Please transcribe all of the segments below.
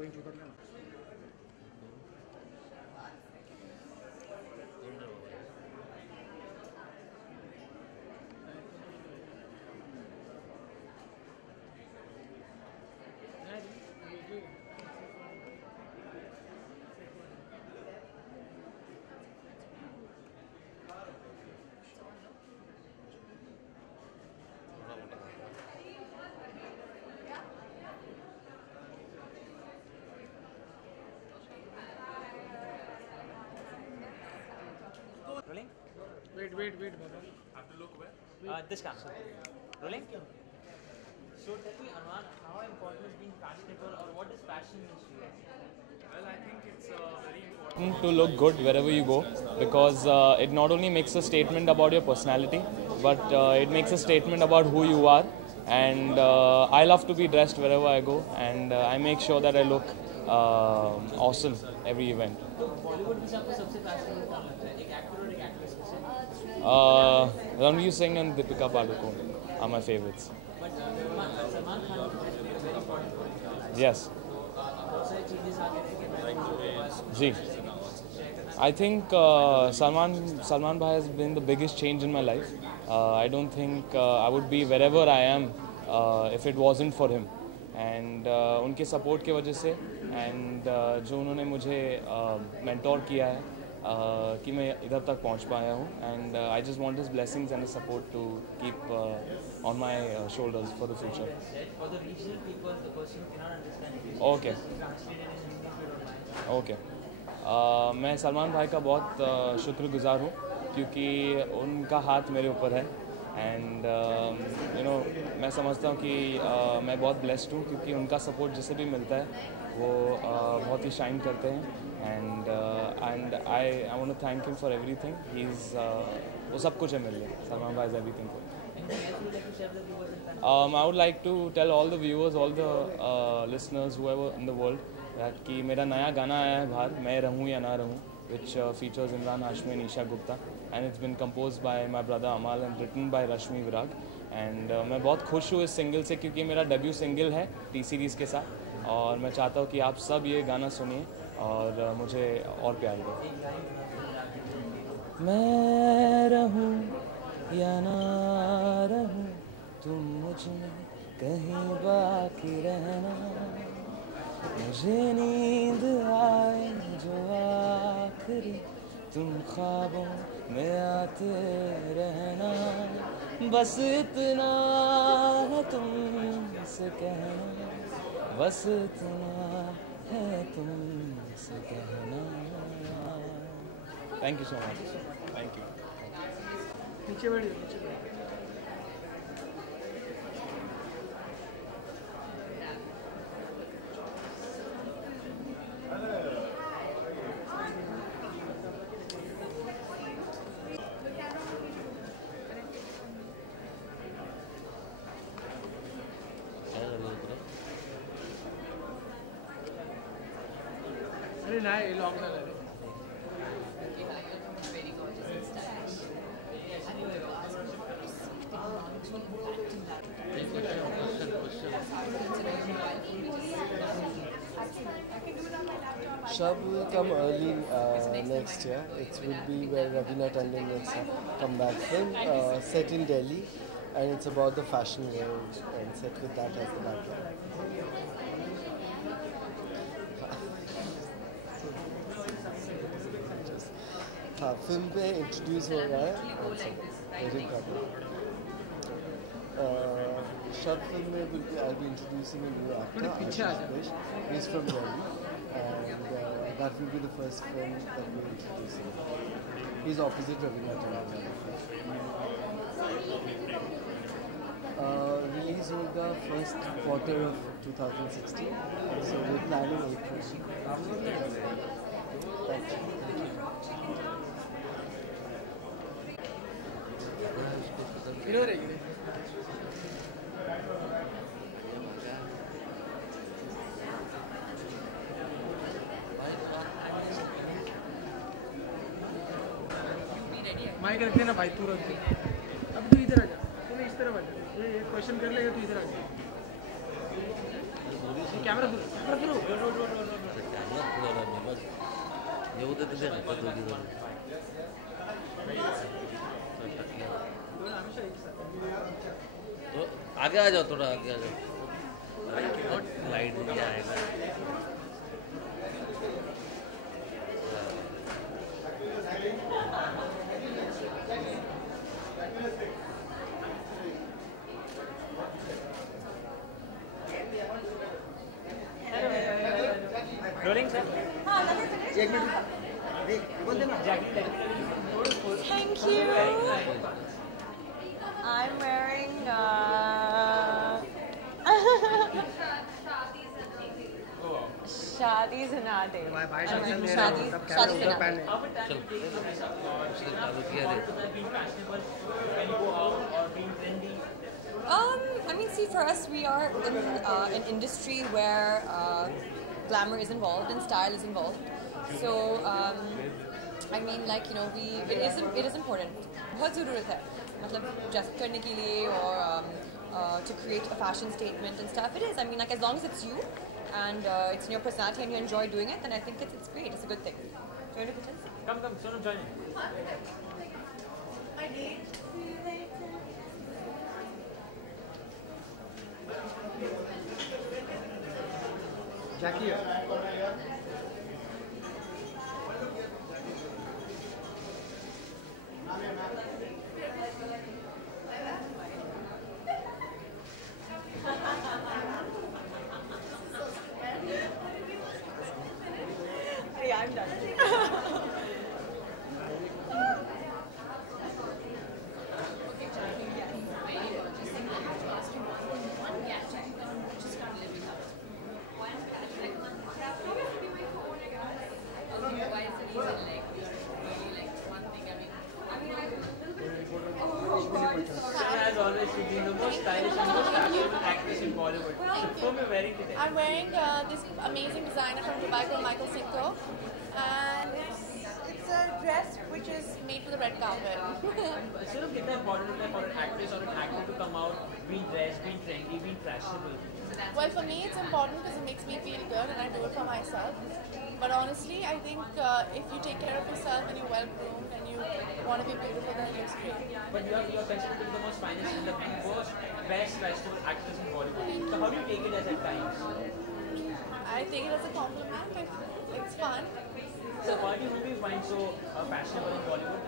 Rolling? Wait, Baba. Have to look where? This camera. Rolling? So tell me, Arman, how important is being fashionable, or what does fashion mean to you? Well, I think it's very important To look good wherever you go, because it not only makes a statement about your personality, but it makes a statement about who you are. And I love to be dressed wherever I go, and I make sure that I look awesome every event. तो बॉलीवुड में से आपको सबसे fashionable कौन लगता है, एक actor और एक एक्ट्रेस में से? Ranveer Singh and Deepika Padukone are my favorites. But Salman Khan is very important for you. Yes. बहुत सारी चीजें आगे रखें. Ji. I think Salman Bhai has been the biggest change in my life. I don't think I would be wherever I am if it wasn't for him. And उनके support की वजह से and जो उन्होंने मुझे mentor किया है कि मैं इधर तक पहुंच पाया हूँ. And I just want his blessings and his support to keep on my shoulders for the future. For the regional people, the person who cannot understand English, Okay. translated in Hindi if you don't mind. Okay मैं सलमान भाई का बहुत शुक्रगुजार हूँ क्योंकि उनका हाथ मेरे ऊपर है. एंड यू नो मैं समझता हूँ कि मैं बहुत ब्लेस्ड हूँ क्योंकि उनका सपोर्ट जिसे भी मिलता है वो बहुत ही शाइन करते हैं. And I want to thank him for everything. He is वो सब कुछ है मेरे लिए. सलमान भाई is everything for me. I would like to tell all the viewers, all the listeners, whoever in the world, that कि मेरा नया गाना आया है बाहर, मैं रहूँ या ना रहूँ, which features Imran Hashmi and Isha Gupta, and it's been composed by my brother Amal and written by Rashmi Virag. And मैं बहुत खुश हूँ इस सिंगल से क्योंकि मेरा डेब्यू सिंगल है टी सीरीज़ के साथ, और मैं चाहता हूँ कि आप सब ये गाना सुनिए और मुझे और प्यार दें. मैं रहूँ या ना रहूँ, तुम मुझ में कहीं बाकी रहना. मुझे नींद आए जो आखिरी, तुम ख्वाबों में आते रहना. बस इतना है तुमसे कहना, बस इतना है तुमसे कहना. Thank you so much. Thank you. पीछे बैठ जाओ, पीछे बैठ. अरे ना ये लॉन्ग ना लगे. Shab will come early next year. It will be where Ravina Tandon makes a comeback film set in Delhi, and it's about the fashion world and set with that as the background. हाँ film पे introduce हो रहा है शब film में I'll be introducing a new actor. He's from Delhi, and that will be the first film that we're introducing. He's opposite Ravina Tandon. Release होगा first quarter of 2016, so we're planning April. Thank you. इधर है. Mic रख देना भाई, तू रख दे. अब तू इधर आ जा, तूने इस तरफ आ जा. ये क्वेश्चन कर लेगा, तू इधर आ जा. कॅमेरा फिरू त्यांना पुढे मग येऊ दे तिथे दोघी जण तो आगे आ जाओ थोड़ा आगे आ जाओ लाइट क्या आएगा Rolling, sir. Thank you. I'm wearing Shadi Zanade. Shadi Zanade. उसने चालू किया रे I mean, see, for us, we are in an industry where glamour is involved and style is involved. So, I mean, like, you know, it is important. बहुत ज़रूरत है, मतलब dress करने के लिए or to create a fashion statement and stuff. It is. I mean, like, as long as it's you and it's in your personality and you enjoy doing it, then I think it's great. It's a good thing. Do you want to pretend? Come, Sonam, join in. Jackie. Yeah, I'm done. As always, she's been the most stylish and most fashionable actress in Bollywood. Whom are you wearing today? I'm wearing this amazing designer from Dubai called Michael Cinco, and it's a dress which is made for the red carpet. Sir, कितना important है for an actress or an actor to come out, being dressed, being trendy, being fashionable? Well, for me it's important because it makes me feel good and I do it for myself. But honestly, I think if you take care of yourself and you're well groomed and you want to be beautiful, then it looks great. But you are considered to be the most finest and the most best fashionable actress in Bollywood. So how do you take it as at times? I take it as a compliment. It's fun. So who do you find so fashionable in Bollywood?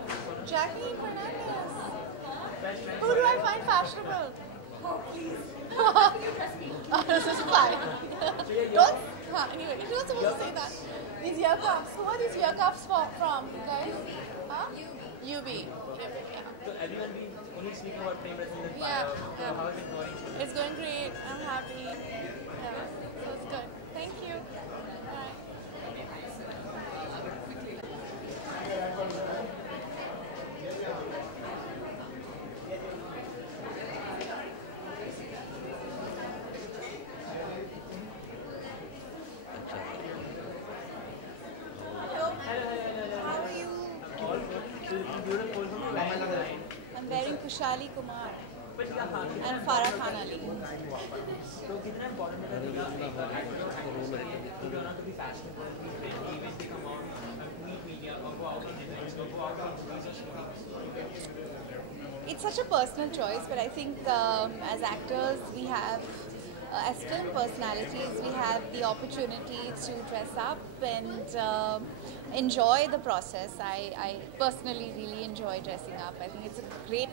Jackie Fernandez. Best friends? Who do I find fashionable? Oh, please. This is fine. Don't. Anyway, you're not supposed to say that. These ear cuffs. Who are these ear cuffs from, guys? Huh? UB. Yeah. So everyone been only speaking about Prem Rajan Yeah. So how is it going? It's going great. I'm happy. Yeah. So it's good. Thank you. Bye. How are you? All good. So it's beautiful. I'm wearing Kushali Kumar But yeah, हाँ, and Farah Khan Ali. तो कितना important है कि एक actor or actress के लिए to turn out to be fashionable, be trendy, when they come out, meet media, or go out on events, or go out on interviews or shootings. It's such a personal choice, but I think as actors we have, as film personalities, we have the opportunity to dress up and enjoy the process. I personally really enjoy dressing up. I think it's a great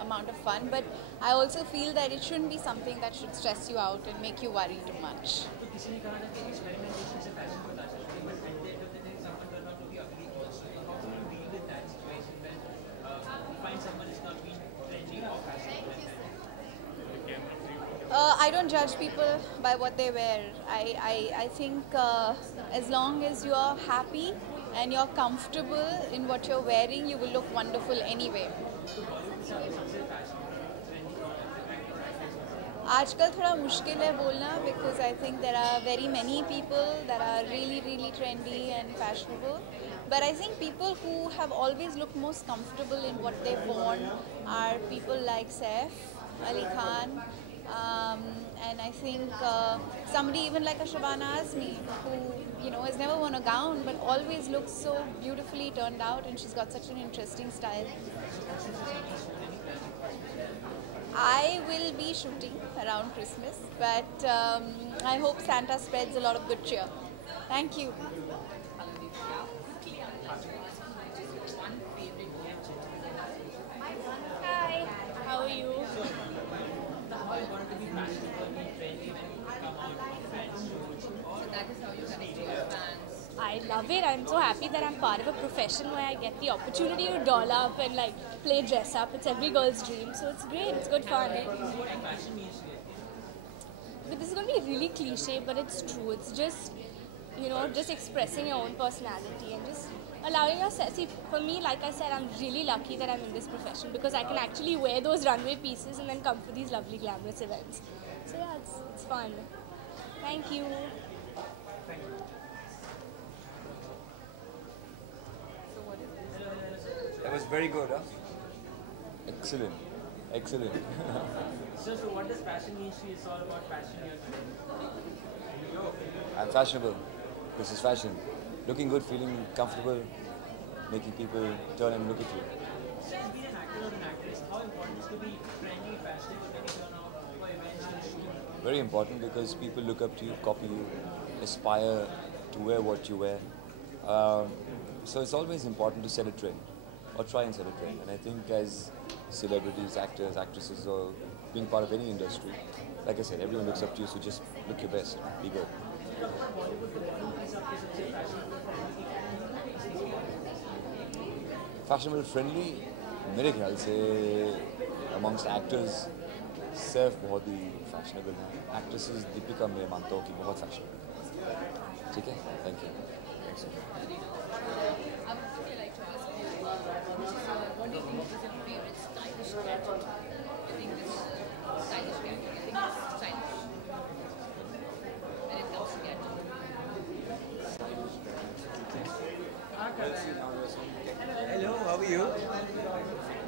amount of fun, but I also feel that it shouldn't be something that should stress you out and make you worry too much. तो किसी ने कहा था कि experimentation से fashion को ला सकते हैं, but at the end of the day, someone turned out to be ugly also. So how do you deal with that situation when you find someone is not being trendy or fashionable? I don't judge people by what they wear. I think as long as you are happy and you're comfortable in what you're wearing, you will look wonderful anyway. आजकल थोड़ा मुश्किल है बोलना because I think there are very many people that are really trendy and fashionable. But I think people who have always looked most comfortable in what they've worn are people like Saif Ali Khan And I think somebody even like a Shabana Azmi, who has never worn a gown but always looks so beautifully turned out, and she's got such an interesting style. I will be shooting around Christmas, but I hope Santa spreads a lot of good cheer. Thank you. Hi, how are you? I love it. I'm so happy that I'm part of a profession where I get the opportunity to doll up and like play dress up. It's every girl's dream, so it's great. It's good fun. But this is going to be really cliche, but it's true. It's just, just expressing your own personality and just allowing yourself. See, for me, like I said, I'm really lucky that I'm in this profession because I can actually wear those runway pieces and then come for these lovely glamorous events. So yeah, it's fun. Thank you. That was very good, huh? Excellent. Excellent. So what does fashion mean to you? It's all about fashion here today. I'm fashionable. This is fashion. Looking good, feeling comfortable, making people turn and look at you. So as being an actor or an actress, how important is to be trendy, fashionable when you turn out for events and shoot? Very important because people look up to you, copy you, aspire to wear what you wear. So it's always important to set a trend, or try and set a trend. And I think as celebrities, actors, actresses, or being part of any industry, like I said, everyone looks up to you, so just look your best, be good. Fashionable friendly, मेरे ख्याल से amongst actors सिर्फ बहुत ही fashionable हैं. Actresses Deepika मैं मानता हूँ कि बहुत fashionable. ठीक है? Thank you. Thanks. I would really like to ask you, what do you think is your favorite stylish gadget? You think this is a stylish gadget? You think it's stylish? When it comes to gadgets. Hello, how are you?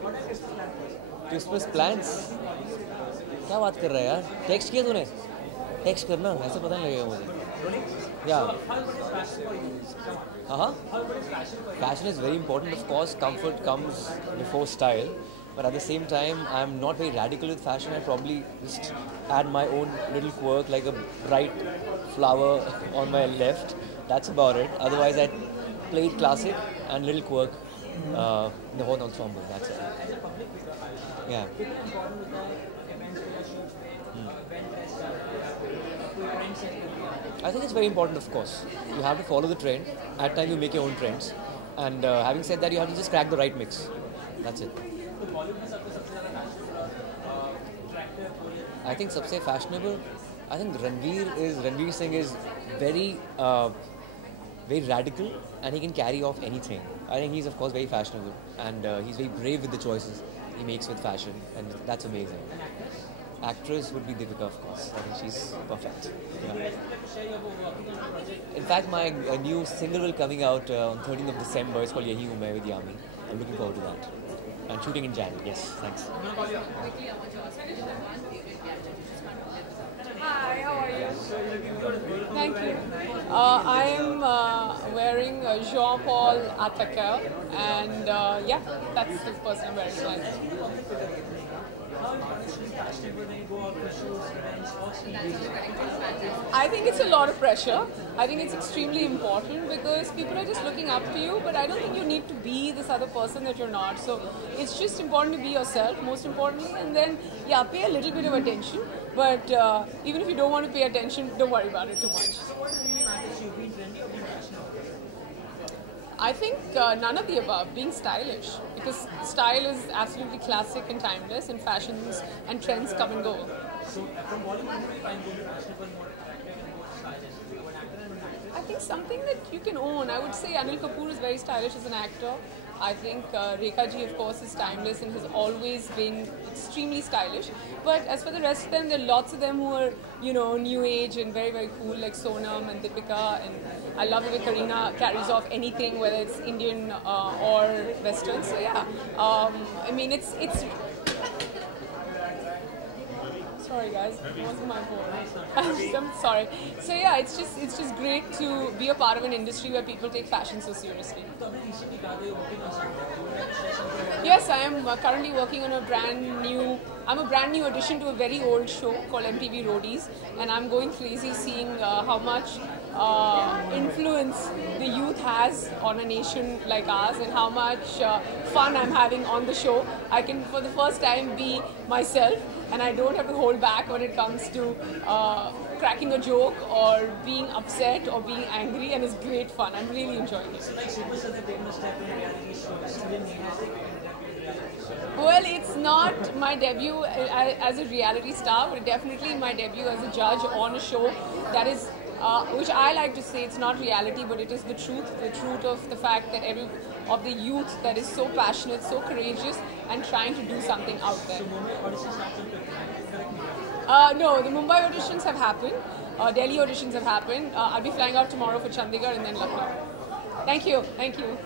What are Christmas plans? Christmas plans? क्या बात कर रहा है यार? Text किया तूने? Text करना, ऐसे पता नहीं लगेगा मुझे. Yeah. Fashion is very important, of course. Comfort comes before style. But at the same time, I'm not very radical with fashion. I probably just add my own little quirk, like a bright flower on my left. That's about it. Otherwise, I play it classic and little quirk in the whole ensemble. That's it. Yeah. I think it's very important, of course. You have to follow the trend. At times, you make your own trends. And having said that, you have to just crack the right mix. That's it. I think सबसे fashionable. I think Ranveer Singh is very very radical, and he can carry off anything. I think he's of course very fashionable, and he's very brave with the choices he makes with fashion, and that's amazing. Actress would be Deepika, of course. I think she's perfect. Yeah. In fact, my new single will coming out on 13th of December. It's called Yahi Hu Main with Yami. I'm looking forward to that. And shooting in January. Yes, thanks. Hi, how are you? Thank you. I am wearing Jean Paul Attacker, and yeah, that's the person I'm wearing tonight. I think it's a lot of pressure. I think it's extremely important because people are just looking up to you, but I don't think you need to be this other person that you're not. So it's just important to be yourself, most importantly, and then, yeah, pay a little bit of attention. But even if you don't want to pay attention, don't worry about it too much. I think none of the above, being stylish, because style is absolutely classic and timeless, and fashions and trends come and go. I think something that you can own. I would say Anil Kapoor is very stylish as an actor. I think Rekha Ji, of course, is timeless and has always been extremely stylish. But as for the rest of them, there are lots of them who are, you know, new age and very, very cool, like Sonam and Deepika. And I love the way Kareena carries off anything, whether it's Indian or Western. So yeah, I mean, it's. Sorry guys, it wasn't my fault. I'm sorry. So yeah, it's just great to be a part of an industry where people take fashion so seriously. Yes, I am currently working on a brand new addition to a very old show called MTV Roadies, and I'm going crazy seeing how much influence the youth has on a nation like ours, and how much fun I'm having on the show. I can, for the first time, be myself, and I don't have to hold back when it comes to cracking a joke or being upset or being angry, and it's great fun. I'm really enjoying it. Well, it's not my debut as a reality star, but definitely my debut as a judge on a show that is, which I like to say, it's not reality, but it is the truth of the fact that of the youth that is so passionate, so courageous, and trying to do something out there. No, the Mumbai auditions have happened. Delhi auditions have happened. I'll be flying out tomorrow for Chandigarh and then Lucknow. Thank you. Thank you.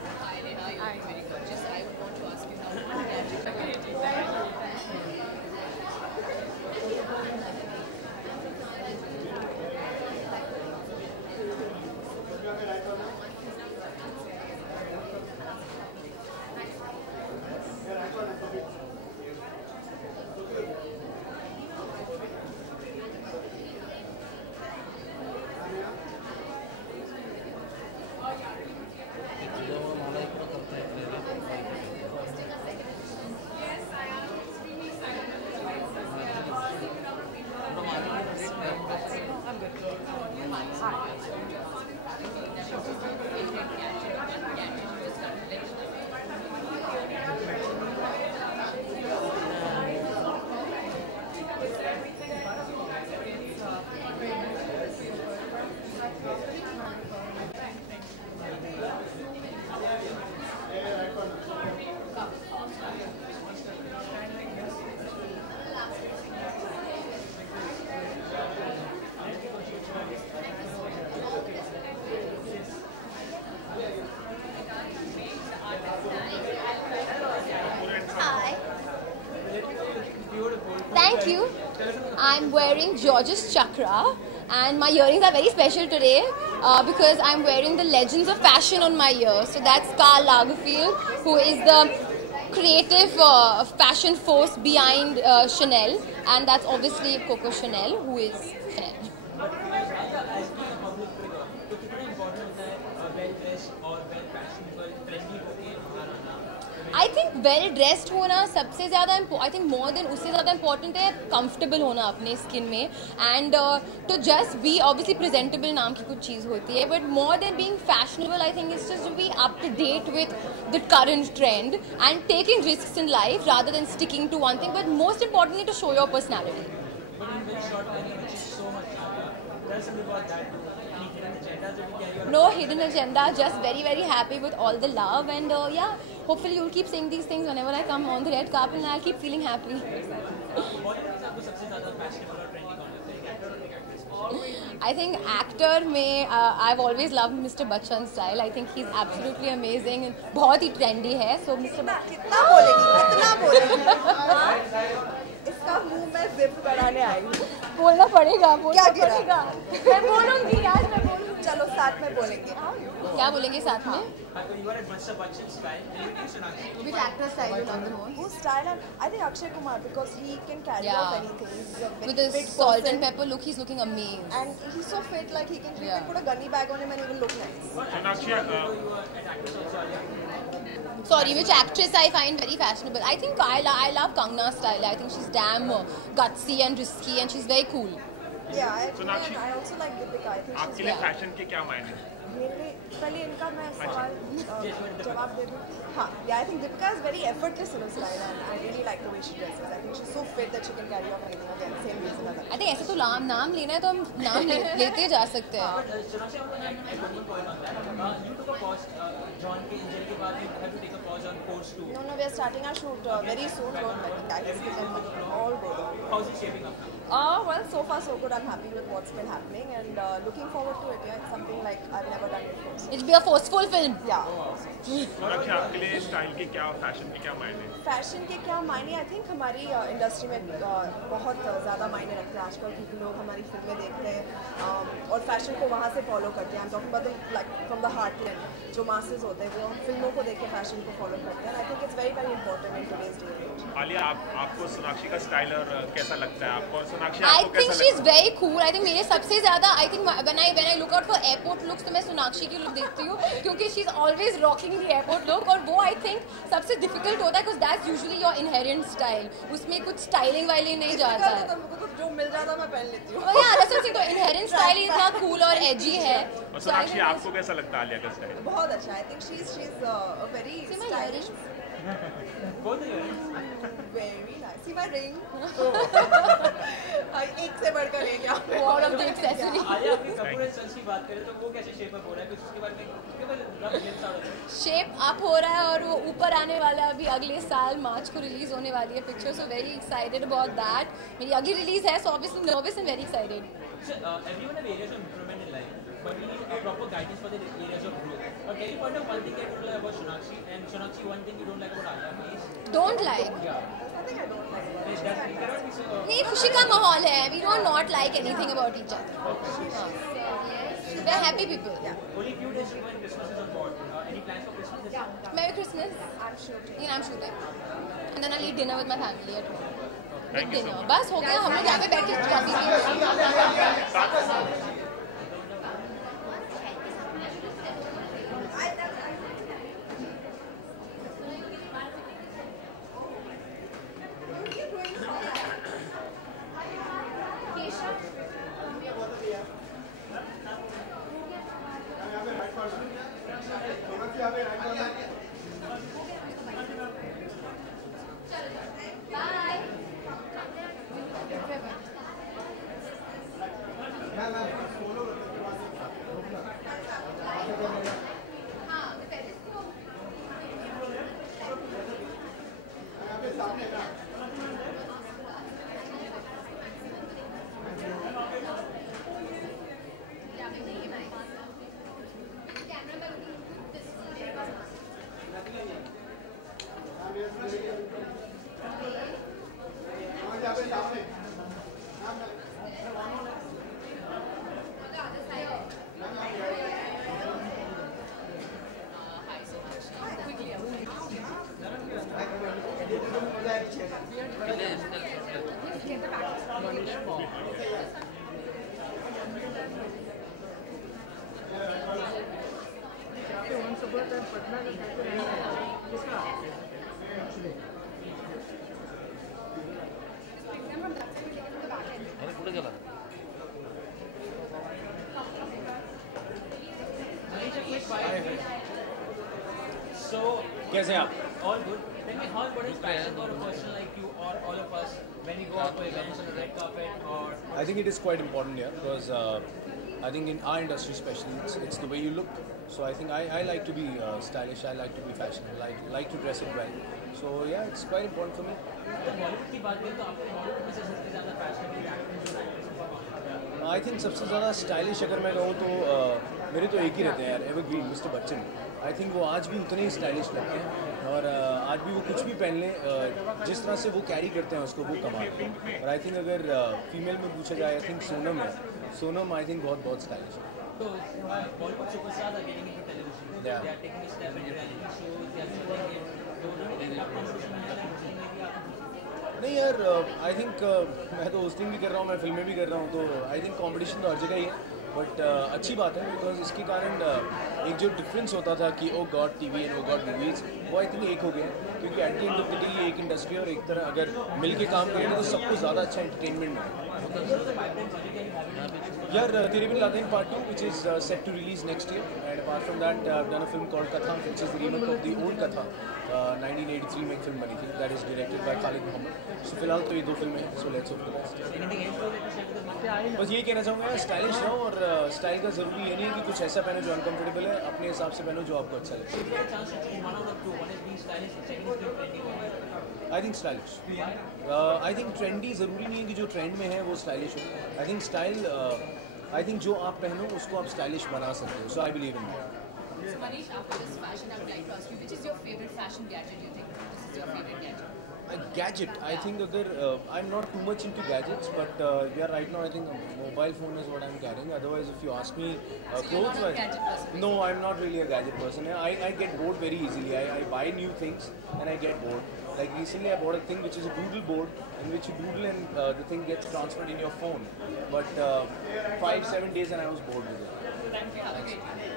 Thank you. I'm wearing George's Chakra, and my earrings are very special today because I'm wearing the Legends of Fashion on my ear. So that's Karl Lagerfeld, who is the creative fashion force behind Chanel, and that's obviously Coco Chanel, who is Chanel. I think well dressed होना सबसे ज़्यादा I think more than उससे ज़्यादा important है comfortable होना अपने skin में, and to just be obviously presentable नाम की कुछ चीज़ होती है, but more than being fashionable, I think it's just to be up to date with the current trend and taking risks in life rather than sticking to one thing, but most importantly to show your personality. No hidden agenda, just very very happy with all the love, and yeah, hopefully you'll keep saying these things whenever I come on the red carpet, and I'll keep feeling happy. I think actor में I've always loved Mr. Bachchan's style. I think he's absolutely amazing and बहुत ही trendy है. So Mr. कितना बोलेगी इसका मुंह में zip बढ़ाने आएगी. बोलना पड़ेगा. क्या गिरा? मैं बोलूँगी यार, मैं बोलूँगी. चलो साथ में बोलेंगे. क्या बोलेंगे साथ में? Which actor style you love the most? Whose style? I think Akshay Kumar, because he can carry off anything. He's with his salt and pepper look, he's looking amazing. And he's so fit, like he can put a gunny bag on him and he will look nice. Sorry, which actress I find very fashionable? I think I love Kangna's style. I think she's damn gutsy and risky, and she's very cool. Yeah, I also like Deepika. I think आपके लिए fashion के क्या मायने? मेरे पहले इनका मैं सवाल जवाब दे दूँ. हाँ, yeah, I think Deepika is very effortless in her style, and I really like the way she dresses. I think she's so fit that she can carry off anything. Again, same reason as I. I think ऐसे तो नाम लेना है तो हम नाम लेते जा सकते हैं. You took a pause, John के injury के बाद to take a pause on course 2? No, we are starting our shoot very soon. Don't worry, guys. We can all go there. How's it shaping up? Well, so far so good. I'm happy with what's been happening and looking forward to it. Yeah, it's something like I've never done before. So. It'll be a forceful film. Yeah. Sonakshi आपके लिए style के क्या fashion के क्या मायने? Fashion के क्या मायने? आई थिंक हमारी इंडस्ट्री में बहुत ज़्यादा मायने रखते हैं आजकल, क्योंकि लोग हमारी फिल्में देखते हैं और फैशन को वहाँ से फॉलो करते हैं. I'm talking about like from the heartland. जो masses होते हैं वो फिल्मों को देख के फैशन को फॉलो करते हैं. I think it's very very important in today's day and age. Alia, आपको सोनाक्षी का स्टाइल और कैसा लगता है? आपको सोनाक्षी I आपको think कैसा she's लगता है? very cool. I think मेरे सबसे ज़्यादा I think when I look out for airport looks तो मैं सोनाक्षी की look देखती हूँ, क्योंकि she's always rocking the airport look और वो I think सबसे difficult होता है because that's usually your inherent style. उसमें कुछ styling वाइलिंग नहीं जाता है. जो मिल जाता मैं पहन लेती हूँ. Yeah, that's what I'm saying. तो inherent style ही इतना cool और edgy है. और सोनाक्षी आपको कैसा लगता है आलिया का स्टाइल? बहुत अच्छा. I think she's a very stylish. Both the earrings. Very nice. See my ring. एक से बढ़कर एक यहाँ पे. All of the accessories. Alia अपनी कपूर एंड सन्स की बात करें तो वो कैसे शेप अप हो रहा है? कुछ उसके बारे में रफ ग्लिम्स आ रहा है. शेप अप हो रहा है और वो ऊपर आने वाला है. अभी अगले साल मार्च को रिलीज होने वाली है picture. So very excited about that. मेरी अगली रिलीज है, so obviously nervous and very excited. Everyone have areas of improvement in life, but we need a proper guidance for the areas of growth. But can you point out one thing that you don't like about Sonakshi, and Sonakshi one thing you don't like about Alia, please? Don't like. Yeah. Nothing I don't like. Yes, that we cannot be so. नहीं, खुशी का माहौल है. We don't not like anything about each other. We're happy people. Only few days to go and Christmas is on board. Any plans for Christmas this year? Merry Christmas. I'm shooting. Yeah, I'm shooting. And then I'll eat dinner with my family at home. Thank you so much. बस हो गया. हम लोग यहाँ पे बैठ के coffee P. So, कैसे हैं आप? all good. Tell me how important is fashion for a person like you or all of us when we go out for events on the red carpet or? I think it is quite important here because I think in our industry especially it's the way you look. So I think I like to be stylish. I like to be fashionable. I like to dress it well. So yeah, it's quite important for me. Bollywood की बात करें तो आपको बॉलीवुड में से सबसे ज़्यादा fashionable actress जो एक्ट्रेस आई थिंक सबसे ज़्यादा स्टाइलिश अगर मैं कहूँ तो मेरे तो एक ही रहते हैं यार, evergreen mister Bachchan. I think वो आज भी उतने ही स्टाइलिश लगते हैं और आज भी वो कुछ भी पहन लें, जिस तरह से वो कैरी करते हैं उसको वो कमाल हैं. और आई थिंक अगर फीमेल में पूछा जाए आई थिंक सोनम है. सोनम आई थिंक बहुत स्टाइलिश है. तो Bollywood superstars are getting into television. They are taking a step in reality shows. They are showing it. तो उन्होंने कंपटीशन में है नहीं यार, आई थिंक मैं तो होस्टिंग भी कर रहा हूँ, मैं फिल्में भी कर रहा हूँ, तो आई थिंक कंपटीशन तो हर जगह ही है. बट अच्छी बात है बिकॉज इसके कारण एक जो डिफरेंस होता था कि oh God TV and oh God movies, वो आई थिंक एक हो गया. क्योंकि at the end of the day ये एक इंडस्ट्री है और एक तरह अगर मिल के काम करें तो सबको ज़्यादा अच्छा एंटरटेनमेंट है. यार Tere Bin Laden part 2 which is set to release next year, and apart from that I've done a film called Katha which is the remake of the old Katha. 1983 में एक फिल्म बनी थी that is directed by Khalid Mohammed. So फिलहाल तो ये दो फिल्में हैं, so let's hope for the best. बस ये कहना चाहूँगा यार, स्टाइलिश रहो और स्टाइल का ज़रूरी ये नहीं है कि कुछ ऐसा पहनो जो अनकम्फर्टेबल है. अपने हिसाब से पहनो जो आपको अच्छा लगे. two. One is being stylish, the second is being trendy. I think stylish I think trendy ज़रूरी नहीं है कि जो ट्रेंड में है वो स्टाइलिश हो. I think style I think जो आप पहनो उसको आप स्टाइलिश बना सकते हो. So I believe in that. So Manish, after this fashion, I would like to ask you, which is your favorite fashion gadget? You think this is your favorite gadget? Gadget, I think अगर I'm not too much into gadgets, but yeah, right now I think a mobile phone is what I'm carrying. Otherwise, if you ask me, So you're not a gadget person? No, I'm not really a gadget person. I get bored very easily. I buy new things and I get bored. Like recently, I bought a thing which is a doodle board, in which you doodle and the thing gets transferred in your phone. But 5-7 days and I was bored with it. Thank you. Have a great day.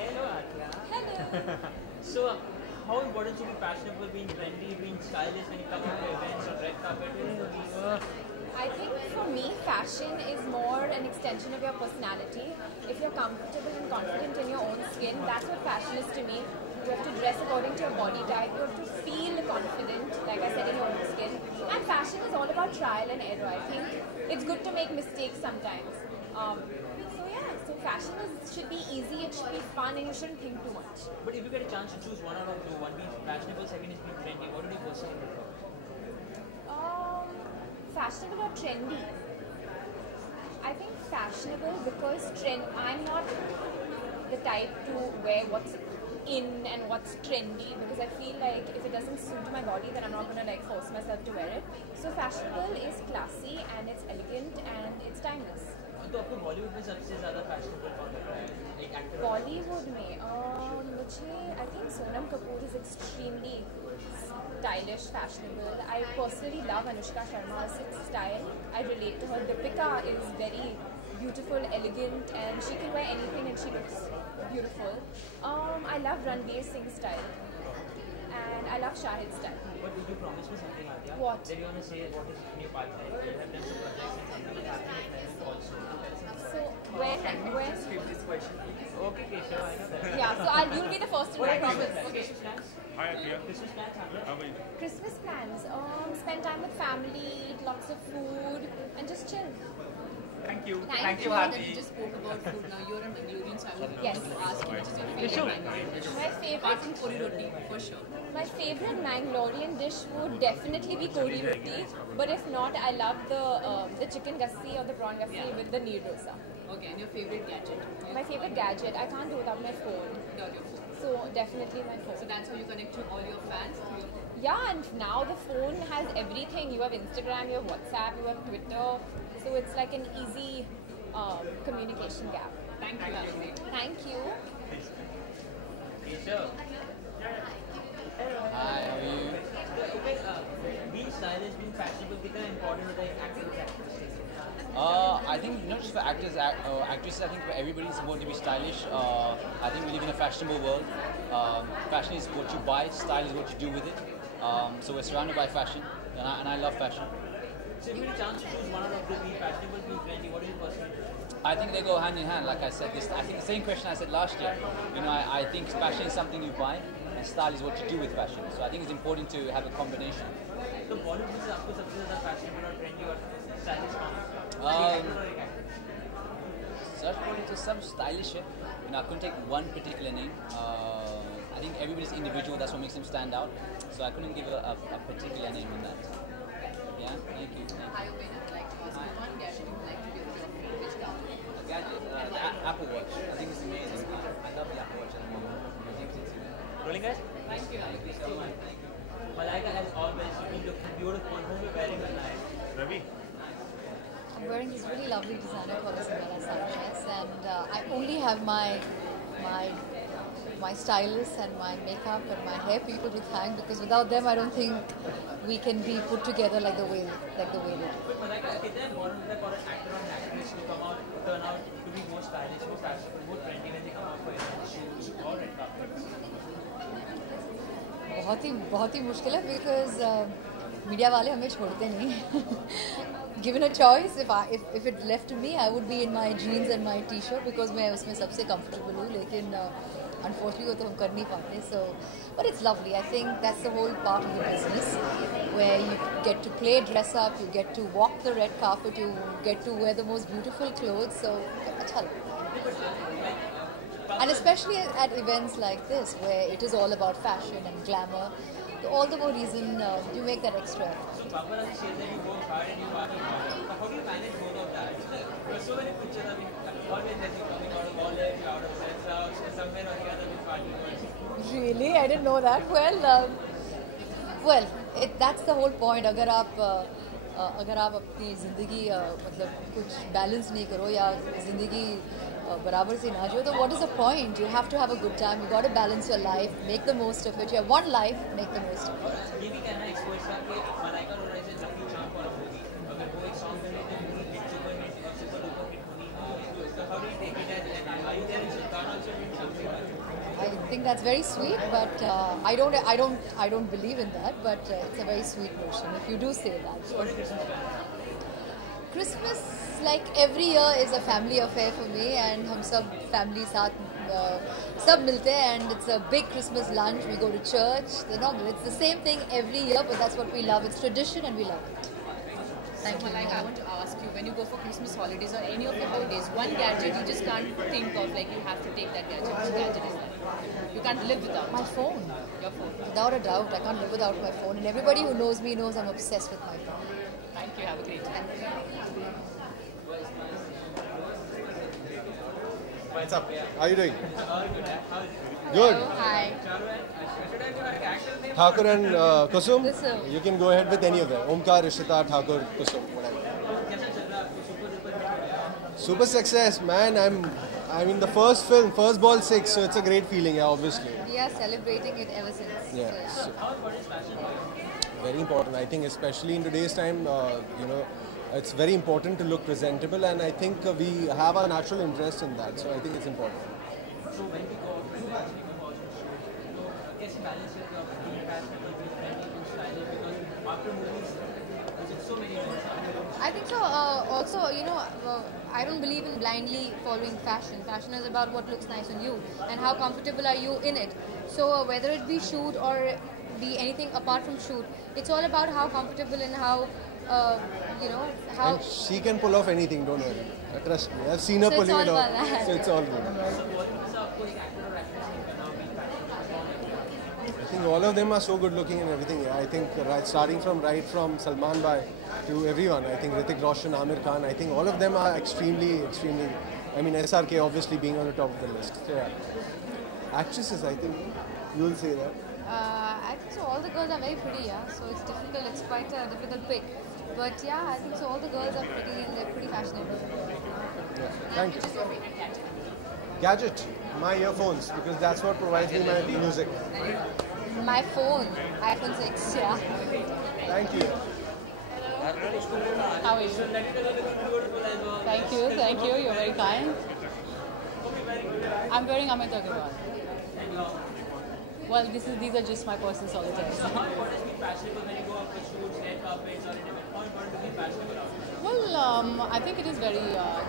Hello, Atla. So, how important to be fashionable, being trendy, being stylish when you come to events or red carpet? I think for me, fashion is more an extension of your personality. If you're comfortable and confident in your own skin, that's what fashion is to me. You have to dress according to your body type. You have to feel confident, like I said, in your own skin. And fashion is all about trial and error. I think it's good to make mistakes sometimes. So fashion should be easy, it should be fun, and you shouldn't think too much. But if you get a chance to choose one out of two, one being fashionable, second is being trendy, what would you personally prefer? Fashionable or trendy? I think fashionable because I'm not the type to wear what's in and what's trendy, because I feel like if it doesn't suit my body, then I'm not going to like force myself to wear it. So fashionable is classy and it's elegant and it's timeless. तो आपको बॉलीवुड में सबसे ज़्यादा fashionable कौन लगता है, एक actor? Bollywood में मुझे आई think Sonam Kapoor is extremely stylish, fashionable. I personally love Anushka Sharma's style. I relate to her. Deepika is very beautiful, elegant, and she can wear anything and she looks beautiful. I love Ranveer Singh's style, and I love Shahid's style. But did you promise me something, Adya? What? Did you want to say what is in your pipeline? You have done some projects and something is happening with them also. So when? Skip this question. Okay, Keshav, I know that. Yeah, so you'll be the first to know. I promise. Okay, Christmas plans? Hi, Atliya. Christmas plans, Adya? How are you? Christmas plans. Spend time with family, eat lots of food, and just chill. Thank you. Thank you, That you just spoke about food. Now you're a Bangalorean, so I would Yes. like to ask you which is your favorite Bangalorean dish. My favorite. Apart from kori roti, for sure. My favorite Mangalorean dish would definitely be kori roti, but if not, I love the chicken gassi or the prawn gassi with the neer dosa. Okay, and your favorite gadget? My favorite gadget, I can't do without my phone. Without your phone. So definitely my phone. So that's how you connect to all your fans? Yeah, and now the phone has everything. You have Instagram, you have WhatsApp, you have Twitter. So it's like an easy communication gap. Thank you, Alvi. Thank you. Keshav. Hi, how are you? Being stylish, being fashionable, कितना important होता है एक actor और actress? I think not just for actors, actresses. I think for everybody it's important to be stylish. I think we live in a fashionable world. Fashion is what you buy, style is what you do with it. So we're surrounded by fashion, and I love fashion. So if you get a chance to choose one out of two, being fashionable, being trendy, what do you personally prefer? I think they go hand in hand. Like I said, I think the same question I said last year. You know, I think fashion is something you buy, and style is what you do with fashion. So I think it's important to have a combination. तो बॉलीवुड में से आपको सबसे ज़्यादा fashionable और trendy और stylish कौन? Search for it is some stylish. You know, I couldn't take one particular name. I think everybody's individual. That's what makes them stand out. So I couldn't give a particular name on that. Yeah, thank you. Hi, Owen. I'd like to ask you one gadget you would like to give to your friend. Which gadget? A gadget, the Apple Watch. I think it's amazing. I love the Apple Watch at the moment. I think it's Rolling guys? Thank you, Thank you so much. Thank you. Malaika, as always, you look beautiful. Who are you wearing tonight? Ravi. I'm wearing this really lovely designer called Isabella Sanchez, and I only have my stylist and my makeup and my hair people to thank, because without them I don't think we can be put together like the way they do. But Malaika, कितना important होता है for an actor or an actress to turn out to be more stylish, more fashionable, more trendy when they come out for events, shoots or red carpets? बहुत ही मुश्किल है, because media वाले हमें छोड़ते नहीं given a choice, if it left to me, I would be in my jeans and my t-shirt because मैं उसमें सबसे comfortable हूँ. लेकिन unfortunately वो तो हम कर नहीं पाते. So, but it's lovely. I think that's the whole part of the business, where you get to play dress up, you get to walk the red carpet, you get to wear the most beautiful clothes. So, अच्छा लगता है. And especially at events like this, where it is all about fashion and glamour, all the more reason you make that extra effort. So paparazzi says that you work hard and you work hard. How do you manage both of that? There are so many pictures of you always that you coming out of college, out of Sensa, somewhere or the other with party girls. Really? I didn't know that. Well, that's the whole point. अगर आप अपनी ज़िंदगी मतलब कुछ balance नहीं करो या ज़िंदगी बराबर से ना जो, तो what is the point? You have to have a good time. You got to balance your life, make the most of it. You have one life, make the most of it. ये भी कहना expose था कि मलाइका अरोड़ा से lucky charm पर होगी. अगर वो एक सॉन्ग बने तो पूरी हिट सुपर डुपर हिट होनी. So how do you take it as an are you there in Sultan also doing something? I think that's very sweet, but I don't believe in that. But it's a very sweet notion if you do say that. Christmas, like every year, is a family affair for me, and हम सब family साथ सब मिलते हैं, and it's a big Christmas lunch. We go to church. It's the same thing every year, but that's what we love. It's tradition, and we love it. Thank you. Like, I want to ask you, when you go for Christmas holidays or any of the holidays, one gadget you just can't think of, like you have to take that gadget. Which gadget is that? You can't live without. My phone. Your phone. Without a doubt, I can't live without my phone, and everybody who knows me knows I'm obsessed with my phone. Thank you. Have a great day. What's up? How are you doing? Good. Hi. Thakur and Kusum? Kusum. You can go ahead with any of them. Omkar, Rishita, Thakur, Kusum, whatever. Super success, man. I'm in the first film, first ball 6, so it's a great feeling, yeah, obviously. We are celebrating it ever since. Yeah. So, very important. I think especially in today's time, it's very important to look presentable, and I think we have a natural interest in that, so I think it's important. So when we go out, कैसे balance it up, being fashionable, being trendy, being stylish, because after movies, there's so many things. I think so. Also, I don't believe in blindly following fashion. Fashion is about what looks nice on you and how comfortable are you in it. So whether it be shoot or be anything apart from shoot, it's all about how comfortable and how how. And she can pull off anything. Don't worry. Trust me. I've seen her pulling it off. So it's all good. I think all of them are so good looking and everything. I think starting from Salman Bhai to everyone. I think Hrithik Roshan, Aamir Khan. I think all of them are extremely. I mean, SRK obviously being on the top of the list. So yeah. Actresses, I think you will say that. I think so. All the girls are very pretty, yeah. So it's difficult. It's quite a difficult pick. But yeah, I think so. All the girls are pretty and they're pretty fashionable. Yeah. Thank you. Gadget, my earphones, because that's what provides me my music. My phone, iPhone 6, yeah. Thank you. How are you? Thank you. You're very kind. I'm wearing Amit Agarwal. Well, these are just my personal solitaires. Well, I think it is very.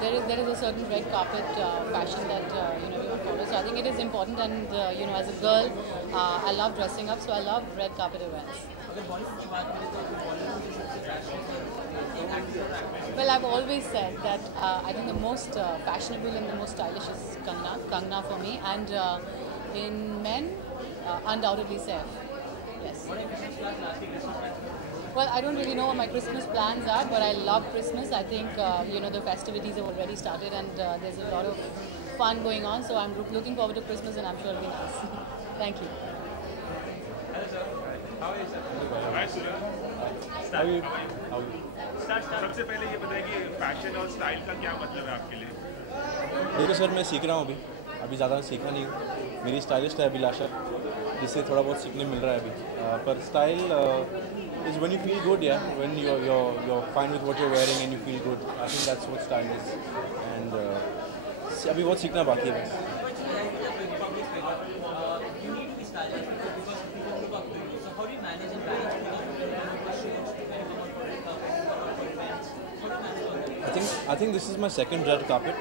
There is a certain red carpet fashion that you follow. So I think it is important, and as a girl, I love dressing up. So I love red carpet events. Well, I've always said that I think the most fashionable and the most stylish is Kangna for me, and in men, undoubtedly Saif. Yes. Well, I don't really know what my Christmas plans are, but I love Christmas. I think the festivities have already started, and there's a lot of fun going on. So I'm looking forward to Christmas, and I'm sure it'll be nice. Thank you. Hello, sir. How are you, sir? Hi, Surya. How are you? सबसे पहले ये बताइए कि fashion और style का क्या मतलब है आपके लिए? देखो सर, मैं सीख रहा हूँ अभी ज़्यादा सीखा नहीं हूँ. मेरी स्टाइलिस्ट है अभिलाषा, जिससे थोड़ा बहुत सीखने मिल रहा है अभी. पर style is when you feel good, yeah. When you're fine with what you're wearing and you feel good. I think that's what style is. And अभी बहुत सीखना बाकी है बस. I think this is my second red carpet,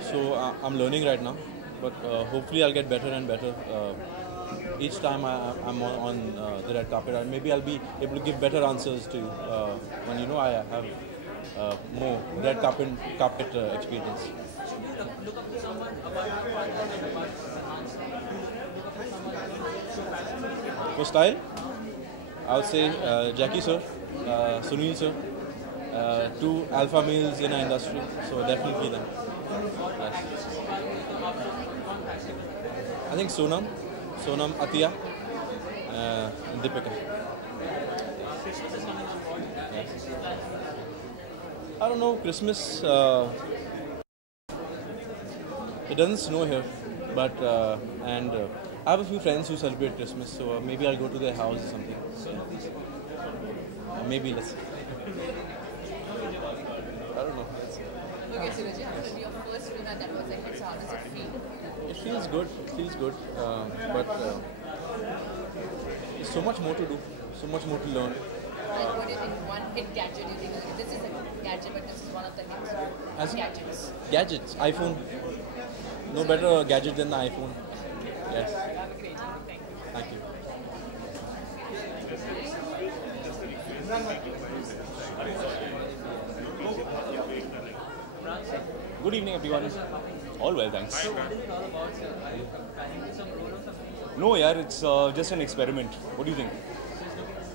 so I'm learning right now. But hopefully I'll get better and better each time I'm on the red carpet, and maybe I'll be able to give better answers to you when I have more red carpet experience. For style, I would say Jackie sir, Sunil sir, two alpha males in our industry, so definitely them. Yes. I think Sonam, Atiya, and Deepika. Yes. I don't know, Christmas, it doesn't snow here, but I have a few friends who celebrate Christmas, so maybe I'll go to their house or something. Maybe let's see. I don't know. Okay, so Raji, how did your first film at that was like, so how does it feel? It feels good. It feels good, but there's so much more to do, so much more to learn. Like, what do you think? One hit gadget you think? This is a gadget, but this is one of the hit gadgets. Gadgets, iPhone. No better gadget than the iPhone. Yes. Thank you. Good evening, everyone. All well, thanks. No, yaar, it's just an experiment. What do you think?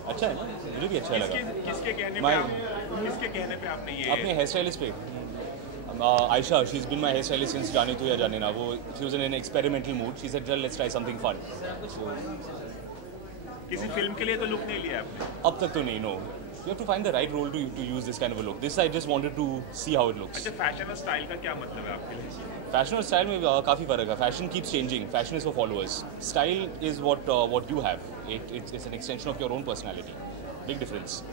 अच्छा है ना? मुझे भी अच्छा लगा. किसके कहने पे आपने ये? अपने हेयर स्टाइलिस्ट पे. Aisha, she's been my hairstylist since जाने तो या जाने ना. वो she was in an experimental mood. She said, "Let's try something fun." So, किसी फिल्म के लिए तो लुक नहीं लिया आपने? अब तक तो नहीं, no. You have to find the right role to use this kind of a look. This I just wanted to see how it looks. अच्छा, फैशन और स्टाइल का क्या मतलब है आपके लिए? Fashion और style में काफ़ी फर्क है. Fashion keeps changing. Fashion is for followers. Style is what you have. It's an extension of your own personality. Big difference.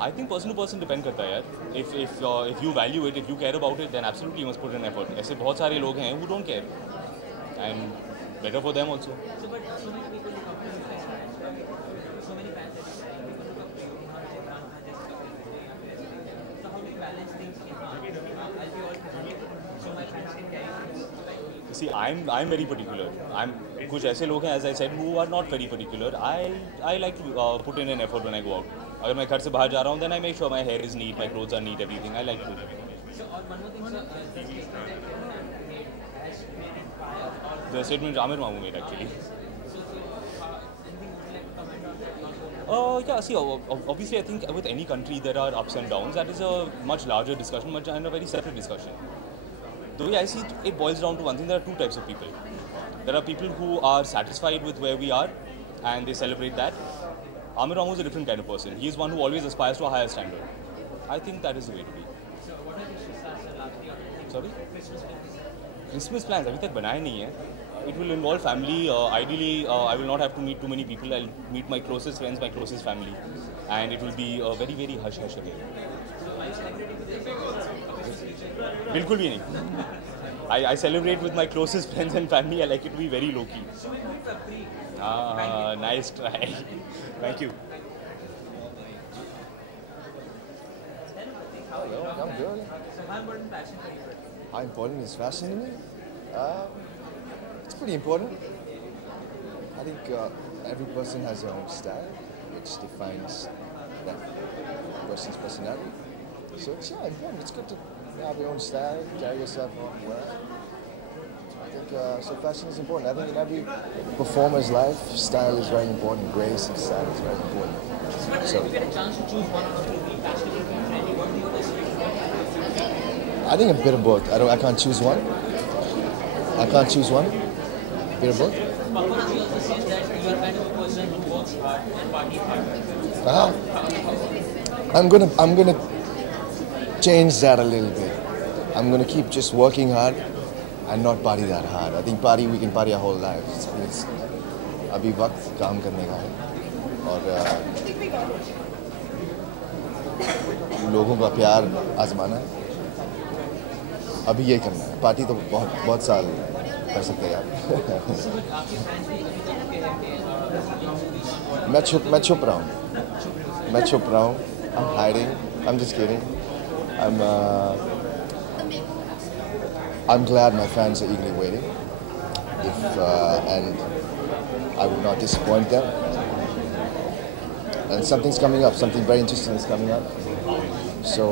I think person to person depend करता है यार. If you value it, if you care about it, then absolutely you must put in effort. ऐसे बहुत सारे लोग हैं who don't care, and better for them also. See, I'm very particular. कुछ ऐसे लोग हैं, as I said, who are not very particular. I like to put in an effort when I go out. अगर मैं घर से बाहर जा रहा हूँ, then I make sure my hair is neat, my clothes are neat, everything. I like to. The statement Amir Mamu made actually. Yeah, see, obviously I think with any country there are ups and downs. That is a much larger discussion, and a very separate discussion. The way I see it, it boils down to one thing. There are two types of people. There are people who are satisfied with where we are and they celebrate that. Amir Mamu is a different kind of person. He is one who always aspires to a higher standard. I think that is the way to be. Sorry? Christmas plans, अभी तक बनाए नहीं है. It will involve family. Ideally, I will not have to meet too many people. I'll meet my closest friends, my closest family. And it will be very, very hush-hush again. बिल्कुल भी नहीं. I celebrate with my closest friends and family. I like it to be very low-key. Nice try. Thank you. Hello, I'm good. How important is fashion to me? It's pretty important. I think every person has their own style, which defines that person's personality. So it's important. It's good to have your own style, carry yourself well. I think so. Fashion is important. I think in every performer's life, style is very important. Grace and style is very important. So, if you get a chance to choose one or two, be fashionable, trendy, what do you guys I think a bit of both. I can't choose one. I can't choose one. A bit of both. Paparazzi also says that you are kind of a person who works hard and parties hard. I'm gonna change that a little bit. I'm gonna keep just working hard and not party that hard. I think we can party our whole lives. अभी वक्त काम करने का है और लोगों का प्यार आजमाना है. अभी ये करना है. पार्टी तो बहुत साल कर सकते हैं यार. मैं छुप रहा हूँ. I'm hiding. I'm just kidding. I'm glad my fans are eagerly waiting. And I would not disappoint them. And something's coming up. Something very interesting is coming up. So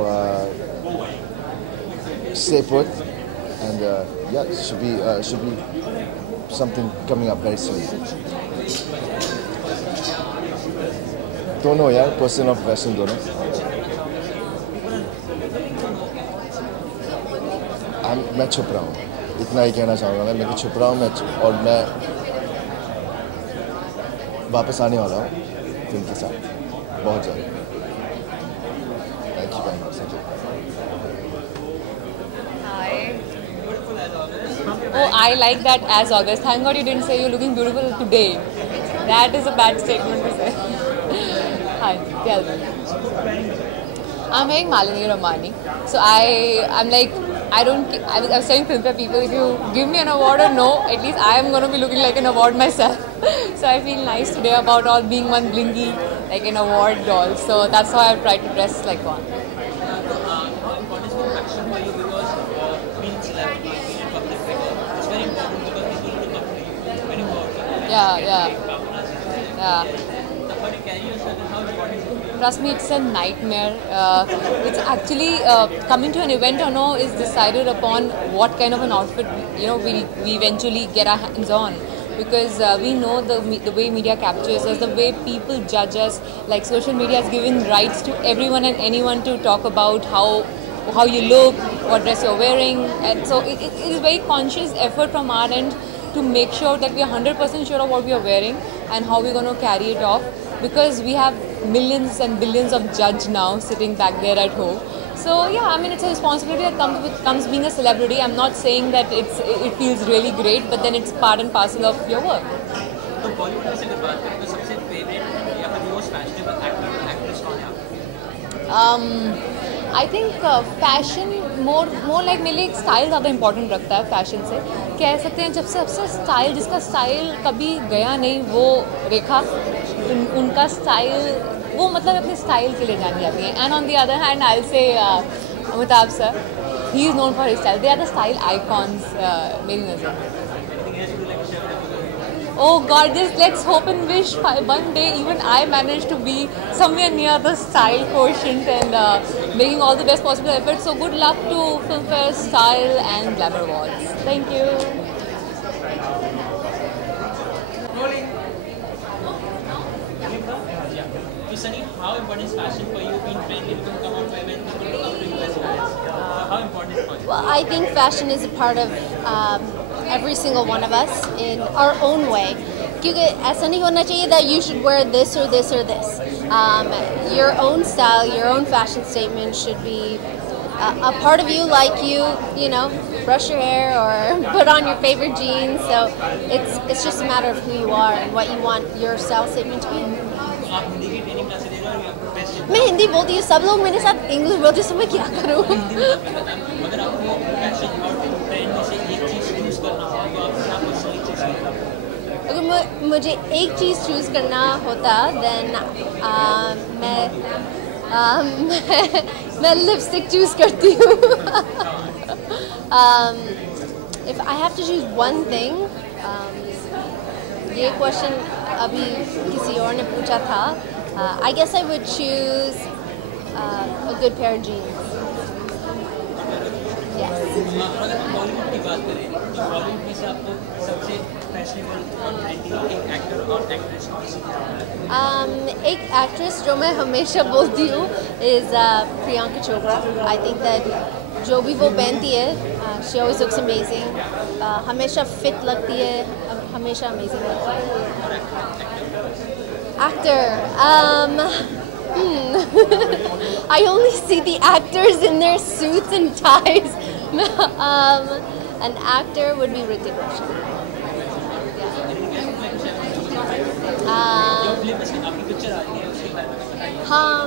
stay put. And yeah, should be something coming up very soon. दोनों यार, person और profession दोनों. मैं छुप रहा हूँ, इतना ही कहना चाहूँगा. मैं छुप रहा हूँ, और मैं वापस आने वाला हूँ फिल्म के साथ बहुत जल्द. Thank you very much. Thank you. Oh, I like that as August. Thank God you didn't say you're looking beautiful today. That is a bad statement to say. Hi, tell me. I'm wearing Malini Ramani. So I'm like, I was telling Filmfare people, if you give me an award or no, at least I am going to be looking like an award myself. So I feel nice today about all being one blingy, like an award doll. So that's why I've tried to dress like one. Yeah. Trust me, it's a nightmare. It's actually coming to an event or no is decided upon what kind of an outfit we eventually get our hands on, because we know the way media captures us, the way people judge us. Like social media has given rights to everyone and anyone to talk about how you look, what dress you're wearing, and so it is very conscious effort from our end to make sure that we are 100% sure of what we are wearing and how we're going to carry it off, because we have millions and billions of judge now sitting back there at home. So yeah, I mean, it's a responsibility that comes being a celebrity. I'm not saying that it feels really great, but then it's part and parcel of your work. तो बॉलीवुड में से अगर बात करें तो सबसे favourite या फिर मोस्ट फैशनेबल एक्टर एक्ट्रेस कौन है आपकी? I think fashion more like मेरे लिए स्टाइल ज़्यादा इम्पोर्टेंट रखता है फैशन से. कह सकते हैं जब से सबसे स्टाइल, जिसका स्टाइल कभी गया नहीं, वो रेखा. उनका स्टाइल, वो मतलब अपने स्टाइल के लिए जानी जाती है. And on the other hand I will say Amitabh sir, he is known for his style. They are the style icons मेरी नज़र. Oh God, just let's hope and wish one day even I manage to be somewhere near the style quotient and making all the best possible efforts. So good luck to Filmfare Style and Glamour Awards. Thank you. So Sunny, how important is fashion for you? Being trained, people come out for events, people look up to you as styles. How important is it for you? Well, I think fashion is a part of every single one of us in our own way. क्योंकि ऐसा नहीं होना चाहिए that you should wear this or this or this. Your own style, your own fashion statement should be a part of you, like you know, brush your hair or put on your favorite jeans. So it's just a matter of who you are and what you want your style statement to be. मैं हिंदी बोलती हूँ, सब लोग मेरे साथ English बोलते हैं, तो मैं क्या करूँ? अगर मुझे एक चीज़ चूज़ करना होता, then मैं लिपस्टिक चूज़ करती हूँ. If I have to choose one thing, ये क्वेश्चन अभी किसी और ने पूछा था. I guess I would choose a good pair of jeans. Yes. अगर हम बॉलीवुड की बात करें तो बॉलीवुड में से आपको सबसे फैशनेबल एक एक्टर और एक्ट्रेस कौन सी है? एक एक्ट्रेस जो मैं हमेशा बोलती हूँ is Priyanka Chopra. I think that जो भी वो पहनती है, she always looks amazing. हमेशा fit लगती है, हमेशा amazing लगती है. Actor. I only see the actors in their suits and ties. An actor would be Hrithik Roshan. हाँ,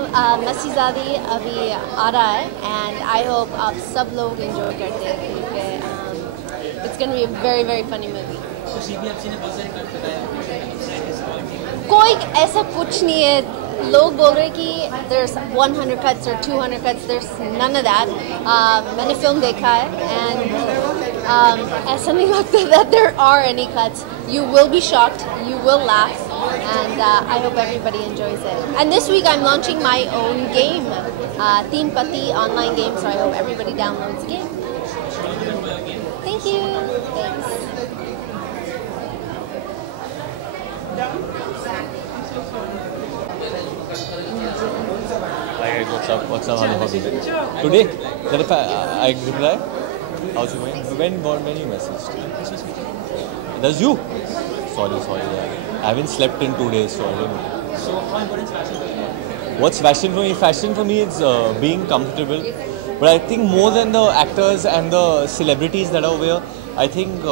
मसीज़ादी अभी आ रहा है and I hope आप सब लोग enjoy करते हैं क्योंकि it's going to be a very, very funny movie. तो CBFC ने बहुत सारे कट बताया कोई ऐसा कुछ नहीं है. लोग बोल रहे कि there's 100 cuts or 200 cuts. There's none of that. मैंने film देखा है and ऐसा नहीं लगता that there are any cuts. You will be shocked. You will laugh. And I hope everybody enjoys it. And this week I'm launching my own game, Teen Pati online game. So I hope everybody downloads the game. Thank you. Thanks. Hi guys, what's up? Today, that if I reply, how's it going? When you messaged? That's you? Sorry, yeah. I haven't slept in 2 days, so I don't know. So how important is fashion for you? What's fashion for me? Fashion for me is being comfortable. But I think more than the actors and the celebrities that are over here, I think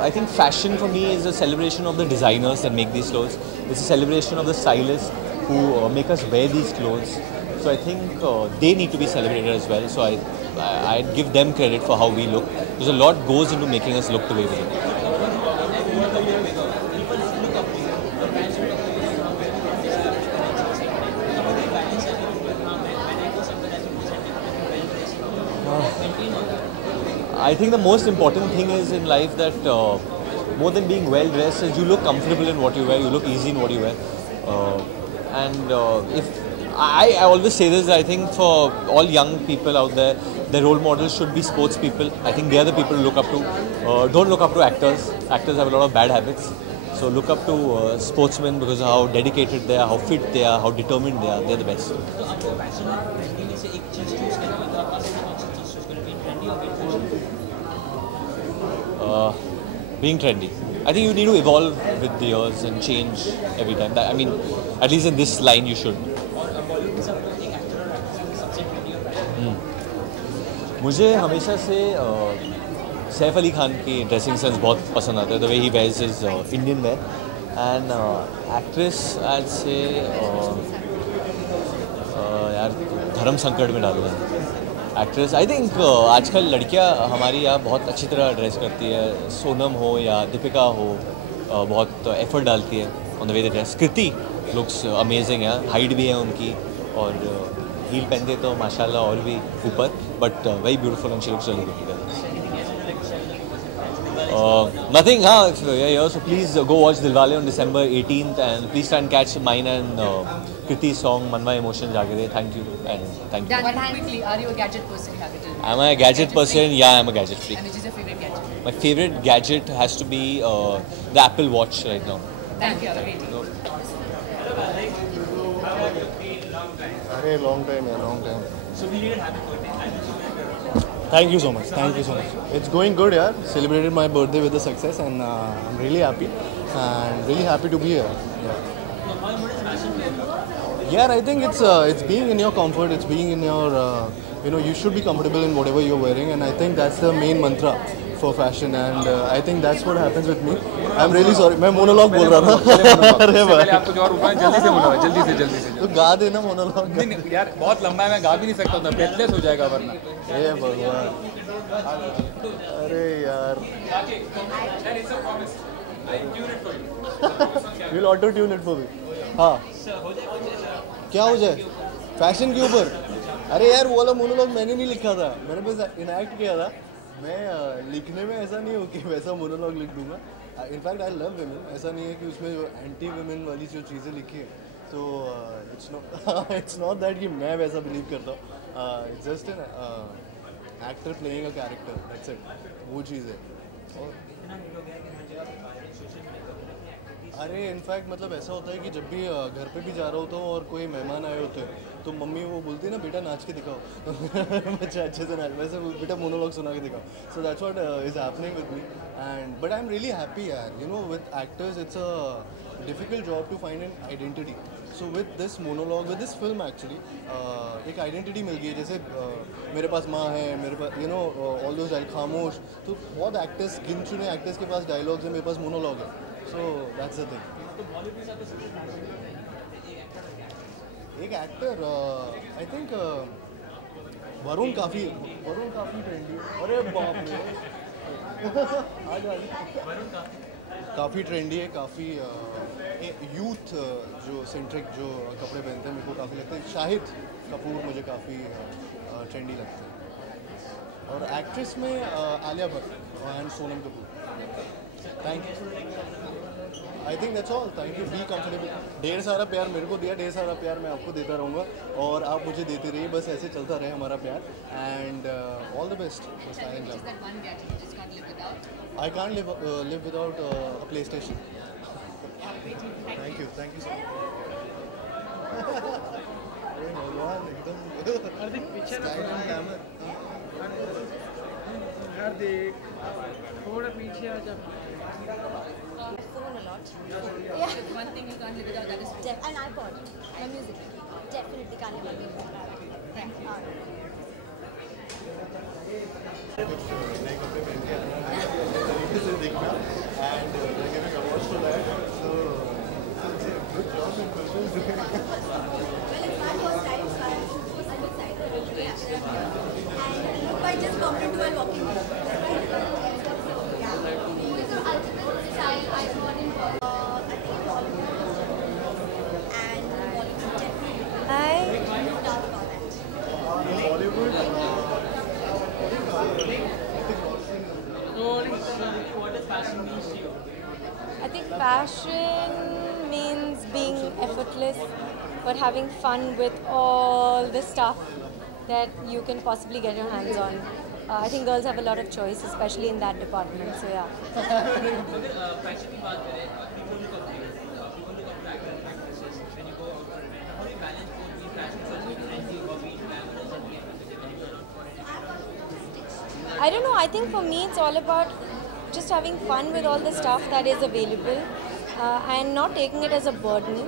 I think fashion for me is a celebration of the designers that make these clothes. It's a celebration of the stylists who make us wear these clothes. So I think they need to be celebrated as well. So I'd give them credit for how we look. Because a lot goes into making us look the way we look. I think the most important thing is in life that more than being well dressed is you look comfortable in what you wear, you look easy in what you wear. If I always say this, I think for all young people out there, their role models should be sports people. I think they are the people to look up to. Don't look up to actors. Actors have a lot of bad habits. So look up to sportsmen because of how dedicated they are, how fit they are, how determined they are. They are the best. Being trendy. I think you need to evolve with the years and change every time. I mean, at least in this line, you should. मुझे हमेशा से सैफ अली खान की dressing sense बहुत पसंद आता है. The way he wears his Indian wear and actress आज से यार धर्म संकट में डालूंगा. एक्ट्रेस आई थिंक आजकल लड़कियां हमारी यहाँ बहुत अच्छी तरह ड्रेस करती है. सोनम हो या दीपिका हो बहुत एफर्ट डालती है on the way the dress. Kriti looks amazing है, हाइट भी है उनकी और हील पहनते तो माशाल्लाह और भी ऊपर, but very beautiful and she looks really good. Nothing, yeah. So please go watch Dilwale on December 18th and please try and catch mine and Kriti's song Manwa Emotion Jagire. Thank you and thank you. Dan, quickly, are you a gadget person? Am I a gadget person? Yeah, I'm a gadget freak. And which is your favorite gadget? My favorite gadget has to be the Apple Watch right now. Thank you. Long time. So we need a happy birthday. Thank you so much. It's going good, yeah. Celebrated my birthday with the success, and I'm really happy, and really happy to be here. Yeah, I think it's being in your comfort. It's being in your, you should be comfortable in whatever you're wearing, and I think that's the main mantra for fashion, and I think that's what happens with me. I'm really sorry. मैं monologue बोल रहा था. अरे भाई. आप कुछ और उठाएं, जल्दी से बोलो, जल्दी से. तो गा देना monologue. नहीं यार, बहुत लंबा है, मैं गा भी नहीं सकता था. ब्रेथलेस हो जाएगा वरना. हे भगवान. अरे यार. You'll auto tune it for me. हाँ. क्या हो जाए? फैशन के ऊपर. अरे यार वो वाला मोनोलॉग मैंने नहीं लिखा था, मैंने बस इनएक्ट किया था. मैं लिखने में ऐसा नहीं हो कि वैसा मोनोलॉग लिख दूंगा. In fact I love women. ऐसा नहीं है कि उसमें जो एंटी विमेन वाली जो चीज़ें लिखी है, तो इट्स नॉट दैट कि मैं वैसा बिलीव करता हूँ. It's just an actor playing a character, that's it. वो चीज़ है. अरे इनफैक्ट मतलब ऐसा होता है कि जब भी घर पे भी जा रहा होता हूँ और कोई मेहमान आए होते हैं तो मम्मी वो बोलती है ना, बेटा नाच के दिखाओ. बच्चा अच्छे से नाच, वैसे बेटा मोनोलॉग सुना के दिखाओ. So that's what is happening with me. And but I am really happy यार. With actors it's a difficult job to find an identity. So with this monologue, with this film actually एक identity मिल गई है. जैसे मेरे पास माँ है, मेरे पास ऑल दोस खामोश. तो बहुत एक्टर्स, गिन चुने एक्टर्स के पास डायलॉग्स है, मेरे पास मोनोलॉग है. So that's the thing. एक एक्टर आई थिंक वरुण काफ़ी ट्रेंडी. अरे बाप रे. काफ़ी ट्रेंडी है, काफ़ी यूथ जो सेंट्रिक जो कपड़े पहनते हैं मेरे को काफ़ी लगता है। शाहिद कपूर मुझे काफ़ी ट्रेंडी लगता है। और एक्ट्रेस में Alia Bhatt and Sonam Kapoor. Thank you. I think that's all. Thank you. Be comfortable. ढेर सारा प्यार मेरे को दिया, ढेर सारा प्यार मैं आपको देता रहूँगा और आप मुझे देते रहिए। बस ऐसे चलता रहे हमारा प्यार and all the best. I can't live without a PlayStation. Thank you so much. हार्दिक पीछे ना हार्दिक थोड़ा पीछे आ जा। Phone a lot. Yeah. One thing you can't live without, that is An iPod. My music. Definitely can't live without music. Thank you. देखना and they're giving awards for that. So it's a good job in doing it. Well, it's my first time, so I'm excited. And look, I just bumped into while walking. Who is your ultimate style icon in Bollywood? I think Bollywood. And Bollywood definitely. No doubt about that. Bollywood. What does fashion mean to you? I think fashion means being effortless, but having fun with all the stuff that you can possibly get your hands on. I think girls have a lot of choice, especially in that department. So yeah. Fashion की बात करें, people look up to you. People look up to actors and actresses when you go out for event. How do you balance both being fashion or being trendy or being glamorous and being effortless when you go out for anything? I don't know. I think for me it's all about just having fun with all the stuff that is available and not taking it as a burden.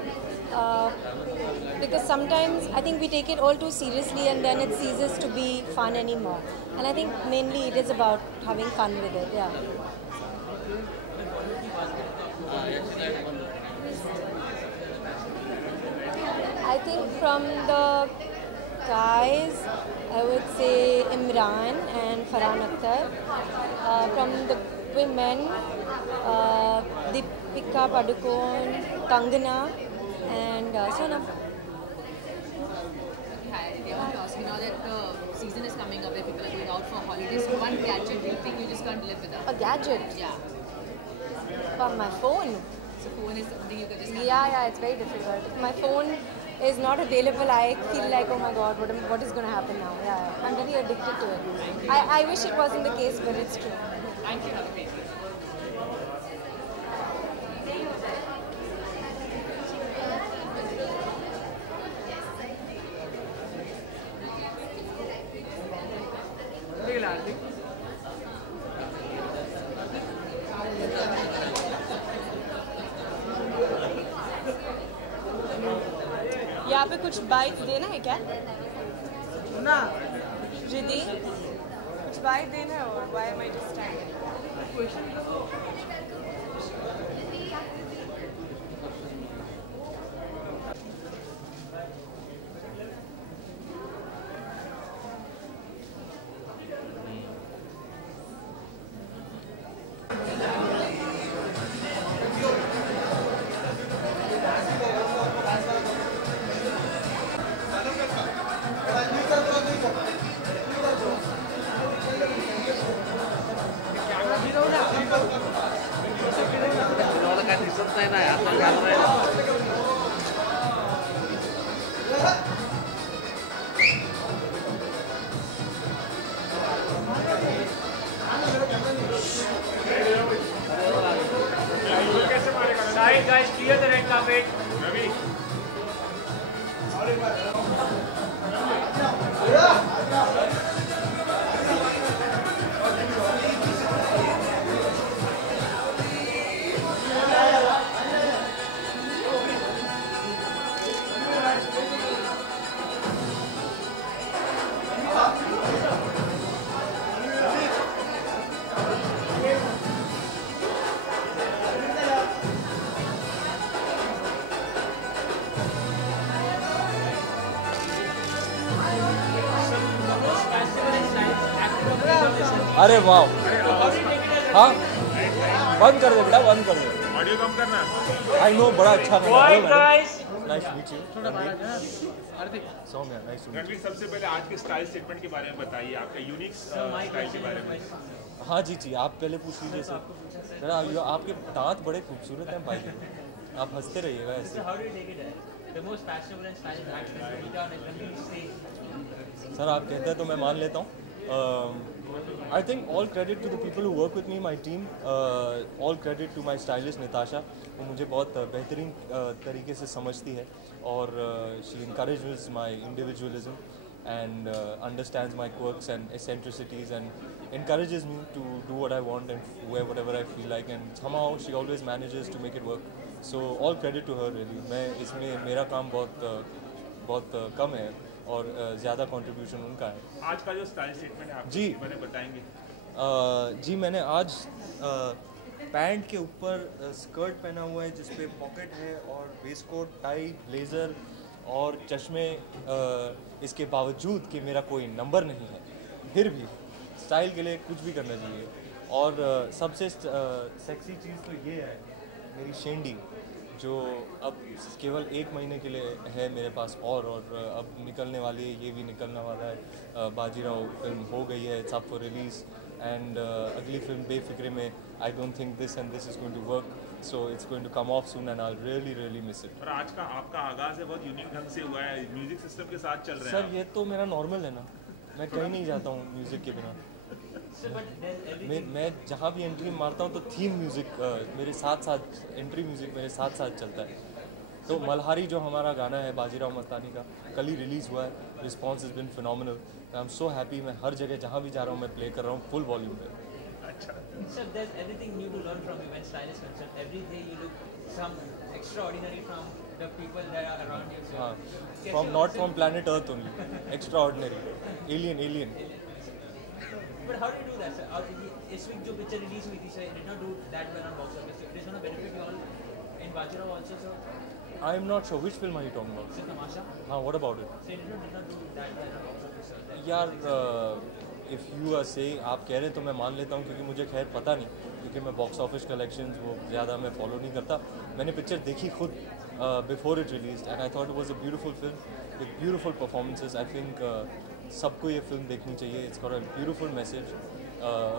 Because sometimes I think we take it all too seriously and then it ceases to be fun anymore. And I think mainly it is about having fun with it. Yeah. I think from the guys, I would say Imran and Farhan Akhtar. From the women, Deepika Padukone, Kangana, and Sonam. Hi, I want to ask you now that the season is coming up where people are going out for holidays. One gadget do you think you just can't live without? A gadget? Yeah. From my phone. So phone is something you can just can't Yeah, it's very difficult. If my phone is not available, I feel like, oh my god, what is going to happen now? Yeah, I'm very addicted to it. I wish it wasn't the case, but it's true. Thank you, have a great day. यहाँ पे कुछ bite देना है क्या? ना रिद्धि कुछ bite देना है और why am I just standing? Guys, clear the red carpet. Ravi. अरे वाह हाँ बंद कर दे बेटा, बंद कर दे। ऑडियो कम करना। आई नो, बड़ा अच्छा Quiet, guys. Nice to meet you. Saumya, nice to meet Ranveer, सबसे पहले आज के स्टाइल स्टेटमेंट के बारे में बताइए, आपका यूनिक स्टाइल के बारे में। यू। हाँ जी, आप पहले पूछ लीजिए सर। जरा आपके दांत बड़े खूबसूरत हैं भाई, आप हंसते रहिएगा ऐसे। सर आप कहते हैं तो मैं मान लेता हूँ। I think all credit to the people who work with me, my team. All credit to my stylist Natasha, वो मुझे बहुत बेहतरीन तरीके से समझती है और she encourages my individualism and understands my quirks and eccentricities and encourages me to do what I want and wear whatever I feel like, and somehow she always manages to make it work. So all credit to her really. मैं इसमें मेरा काम बहुत कम है और ज़्यादा contribution उनका है। आज का जो स्टाइल स्टेटमेंट है आप जी मैंने बताएंगे। जी मैंने आज पैंट के ऊपर स्कर्ट पहना हुआ है जिस पे पॉकेट है और वेस्ट कोट, टाई, ब्लेज़र और चश्मे। इसके बावजूद कि मेरा कोई नंबर नहीं है, फिर भी स्टाइल के लिए कुछ भी करना चाहिए। और सबसे सेक्सी चीज़ तो ये है मेरी शेंडी, जो अब केवल 1 महीने के लिए है मेरे पास और अब निकलने वाली है, ये भी निकलने वाला है। बाजीराव फिल्म हो गई है, it's up for release and अगली फिल्म बेफिक्रे में I don't think this and this is going to work, so it's going to come off soon and I really miss it. और आज का आपका आगाज़ है बहुत यूनिक ढंग से हुआ है, म्यूजिक सिस्टम के साथ चल रहा है। सर ये तो मेरा नॉर्मल है ना, मैं कहीं नहीं जाता हूँ म्यूज़िक के बिना। मैं जहाँ भी एंट्री मारता हूँ तो थीम म्यूज़िक मेरे साथ एंट्री म्यूज़िक मेरे साथ चलता है। तो मल्हारी जो हमारा गाना है बाजीराव मस्तानी का, कल ही रिलीज़ हुआ है, response is been phenomenal. I am so happy, मैं हर जगह जहाँ भी जा रहा हूँ मैं प्ले कर रहा हूँ फुल वॉल्यूम पे। Sir, there's everything new to learn from you when style is concerned. Every day you look some extraordinary from the people that are around you. So हाँ, not from planet Earth only, extraordinary, alien. But how do you do that, sir? This week जो picture release हुई थी, sir, it did not do that well on box office. It is going to benefit you all in Bajirao also, sir. I am not sure which film are you talking about. Sir, Tamasha. हाँ, what about it? So it did not do that well on box office, sir. यार if you are से आप कह रहे हैं तो मैं मान लेता हूँ, क्योंकि मुझे खैर पता नहीं, क्योंकि मैं बॉक्स ऑफिस कलेक्शंस वो ज़्यादा मैं फॉलो नहीं करता। मैंने पिक्चर देखी खुद before it release and I thought it was a beautiful film with beautiful performances. I think सबको ये फिल्म देखनी चाहिए। It's got a beautiful message,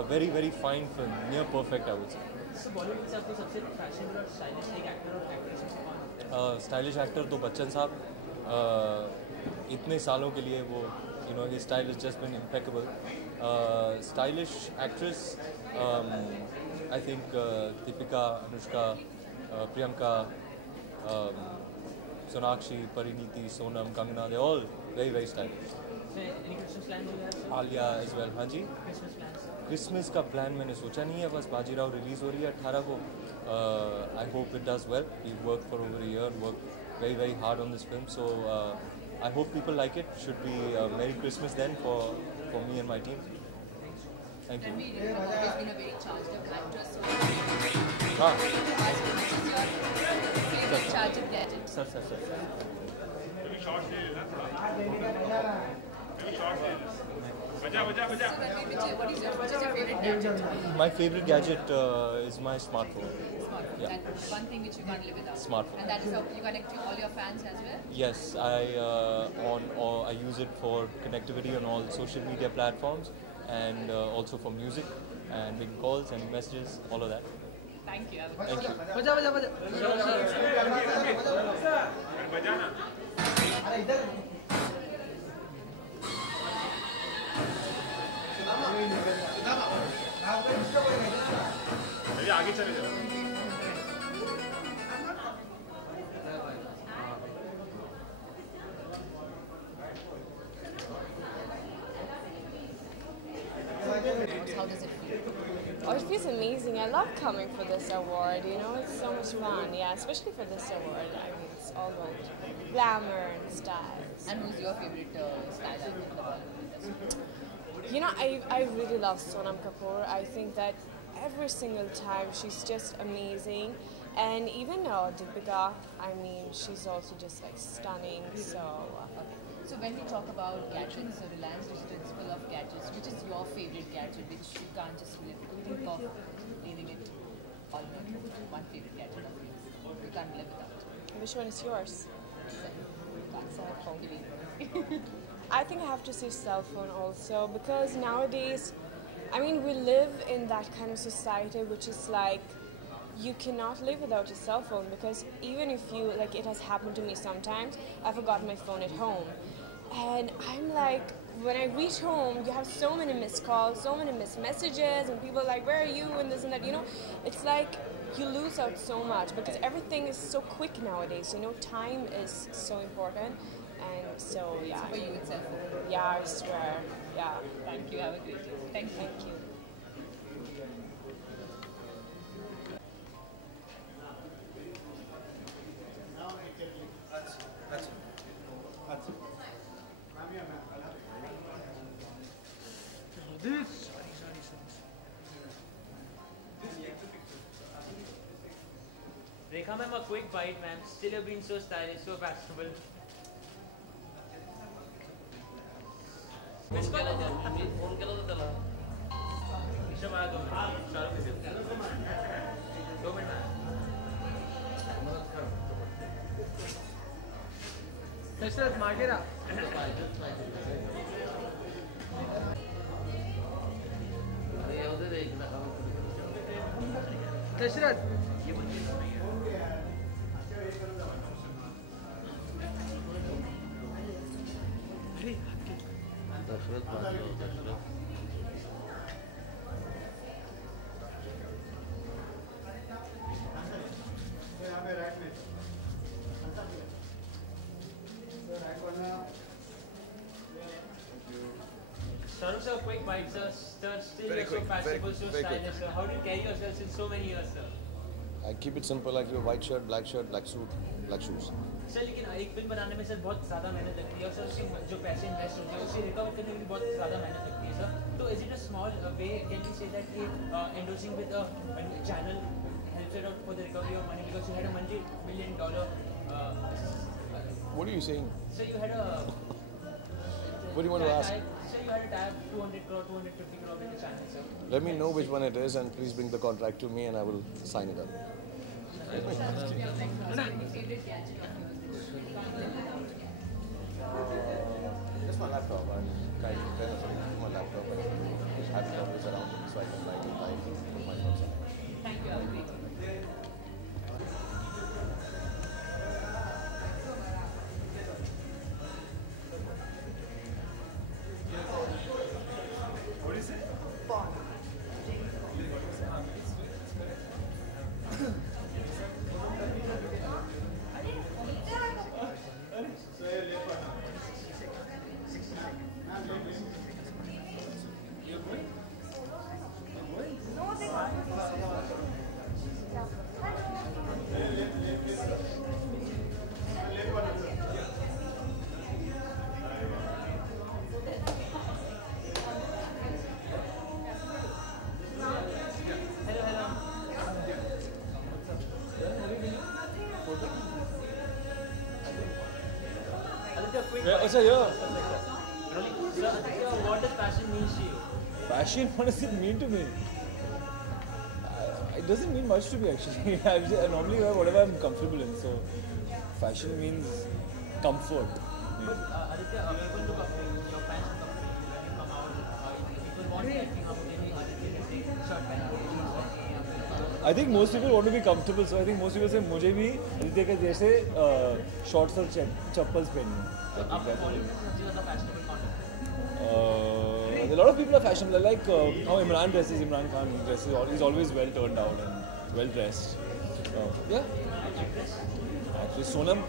very fine film, near perfect I would say. So Bollywood से आपको सबसे fashionable और stylish एक actor और एक्ट्रेस कौन? स्टाइलिश एक्टर तो बच्चन साहब, इतने सालों के लिए वो you know his style has just been impeccable. Stylish actress, I think Deepika, Anushka, Priyanka, Sonakshi, Parineeti, Sonam, Kangana, they're all very stylish. So any Christmas plans you have, sir? Alia as well. हाँ जी, Christmas plans? Christmas का plan मैंने सोचा नहीं है, बस Bajirao release हो रही है 18 को। I hope it does well. We work for over a year, work very hard on this film, so I hope people like it. Should be a Merry Christmas then for me and my team. Thank you. Ranveer, you have always been a very charged up actress, so हाँ favorite charged gadget? Sir कभी shorts ले लेना थोड़ा, कभी shorts ले लेना। बजा So Ranveer, what is your favorite gadget? My favorite gadget is my smartphone. Yeah. That one thing which you can't live without. Smartphone. And that is how you connect to all your fans as well? Yes, I use it for connectivity on all social media platforms and also for music and making calls and messages, all of that. Thank you. Thank you. बजाना। अभी आगे चले जाओ। How does it feel? Oh, it feels amazing. I love coming for this award, you know, it's so much fun. Yeah, especially for this award. I mean, it's all about glamour and style. And who's your favorite style icon in the Bollywood industry? You know, I really love Sonam Kapoor. I think that every single time she's just amazing. And even Deepika, I mean, she's also just like stunning. So So when we talk about gadgets, so Reliance Digital is full of gadgets. Which is your favorite gadget which you can't just think of leaving it all in one favorite gadget of yours? You can't live without. Which one is yours? Cell phone. I think I have to say cell phone also, because nowadays, I mean, we live in that kind of society which is like, you cannot live without your cell phone, because even if you, like, it has happened to me sometimes, I forgot my phone at home. And I'm like, when I reach home, you have so many missed calls, so many missed messages, and people are like, where are you, and this and that, you know? It's like, you lose out so much, because everything is so quick nowadays, you know, time is so important. And so, yeah. So for you, it's cell phone. Yeah, I swear. Yeah. Thank you. Have a great day. Thank you. Thank you. Rekha ma'am, a quick bite, ma'am. Still you're being so stylish, so fashionable. Miss call phone केला तो त्याला. ऋषभ आया 2 minute. Shahrukh के साथ. 2 minute. Dashrath मागे रहा. Dashrath. Dashrath Dashrath Shahrukh sir, quick bite, sir. Still Very you're so quick, fashionable, so very quick. stylish, sir. How do you carry yourself in so many years, sir? I keep it simple, like your white shirt, black suit, black shoes. Sir लेकिन एक film बनाने में sir बहुत ज़्यादा मेहनत लगती है और सर उसके जो पैसे इन्वेस्ट होते हैं उसे रिकवर करने में भी बहुत ज़्यादा मेहनत लगती है सर. तो is it a small way can you say that कि endorsing with a channel helps it out for the recovery of money, because you had a $multi-million What are you saying? so you had a What do you want to ask? so you had a tab 200 crore 250 crore with the channel, sir. Let me know which one it is and please bring the contract to me and I will sign it up. Just my laptop. I'm kind of benefiting from my laptop and just have it always around me so I can put my notes on it. Thank you. What do you say? What does fashion mean to you? Fashion, what does it mean to me? It doesn't mean much to me actually. I normally wear whatever I'm comfortable in. So, fashion means comfort. But Aditya, people look up to you, your fans look up to you when you come out. People want to acting up in Aditya to say shirt pehna. I think most people want to be comfortable, so I think most people say मुझे भी आदित्य के जैसे shorts और चप्पल्स पहननी. A lot of people are fashionable. I like how Imran dresses. Imran Khan dresses. He's always well turned out and well dressed. Yeah. Actually, Sonam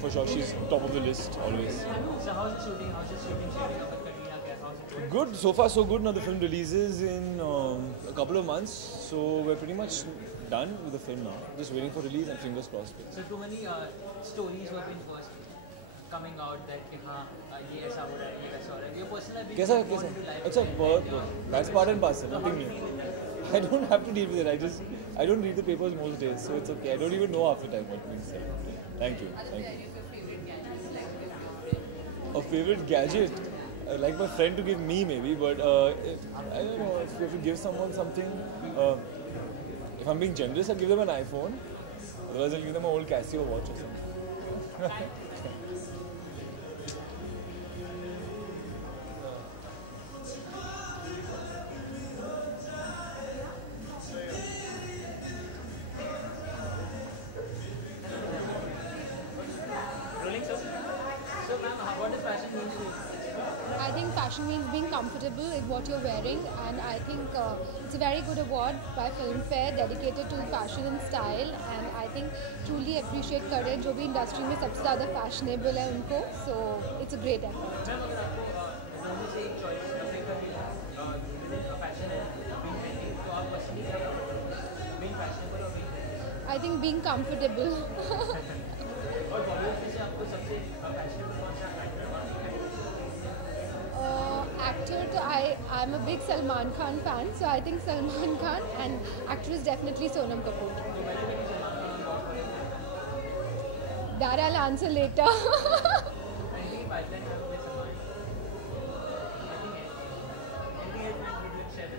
for sure. She's top of the list always. So how's the shooting? How's the shooting shaping up at Katrina Kaif? How's it going? Good. So far, so good. Now the film releases in a couple of months, so we're pretty much done with the film now. Just waiting for release and fingers crossed. So too many stories were being first coming out that ये ऐसा हो रहा है, ये वैसा हो रहा है. Your personal life. कैसा? अच्छा, बहुत. That's part and parcel. Nothing new. I don't have to deal with it. I don't read the papers most days, so it's okay. I don't even know half the time what being said. Thank you. Thank you. A favorite gadget, like my friend to give me maybe, but I don't know if you have to give someone something. If I'm being generous, I'll give them an iPhone. Otherwise, I'll give them an old Casio watch or something. So ma'am, what does fashion mean to you? I think fashion means being comfortable in what you're wearing, and I think it's a very good award by Filmfare dedicated to fashion and style, and I think truly appreciate करें जो भी industry में सबसे ज़्यादा fashionable है उनको, so it's a great award. Ma'am अगर आपको दोनों से एक चॉइस कपड़े का फैशन है being trendy, तो आप पसंद ही करेंगे being fashionable और being trendy? I think being comfortable. और बॉलीवुड में से आपको सबसे फैशनेबल कौन सा Actor, so I'm a big Salman Khan fan, so I think Salman Khan, and actress definitely Sonam Kapoor. That I'll answer later.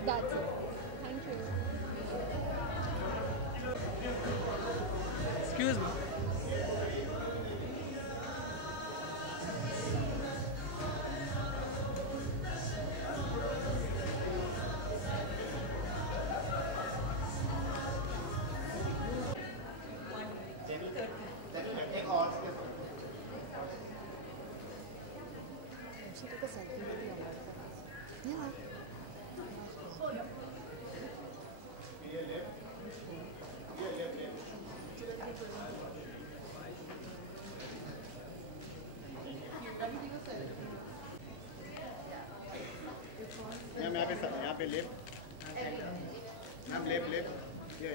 That's it. Thank you. Excuse me. Ma'am यहाँ पे left ma'am left ये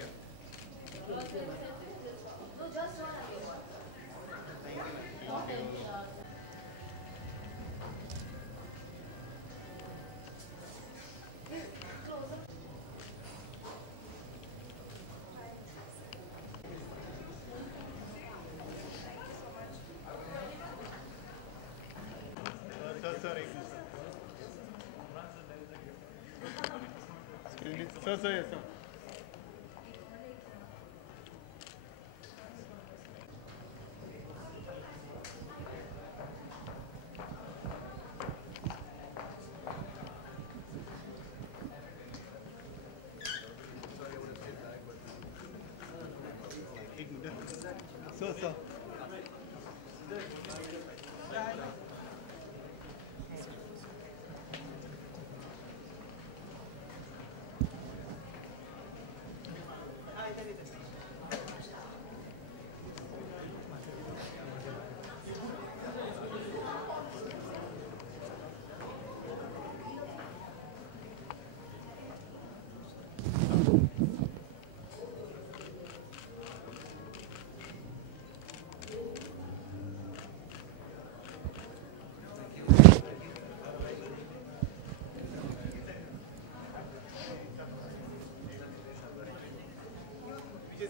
sir yes, sir. Sir.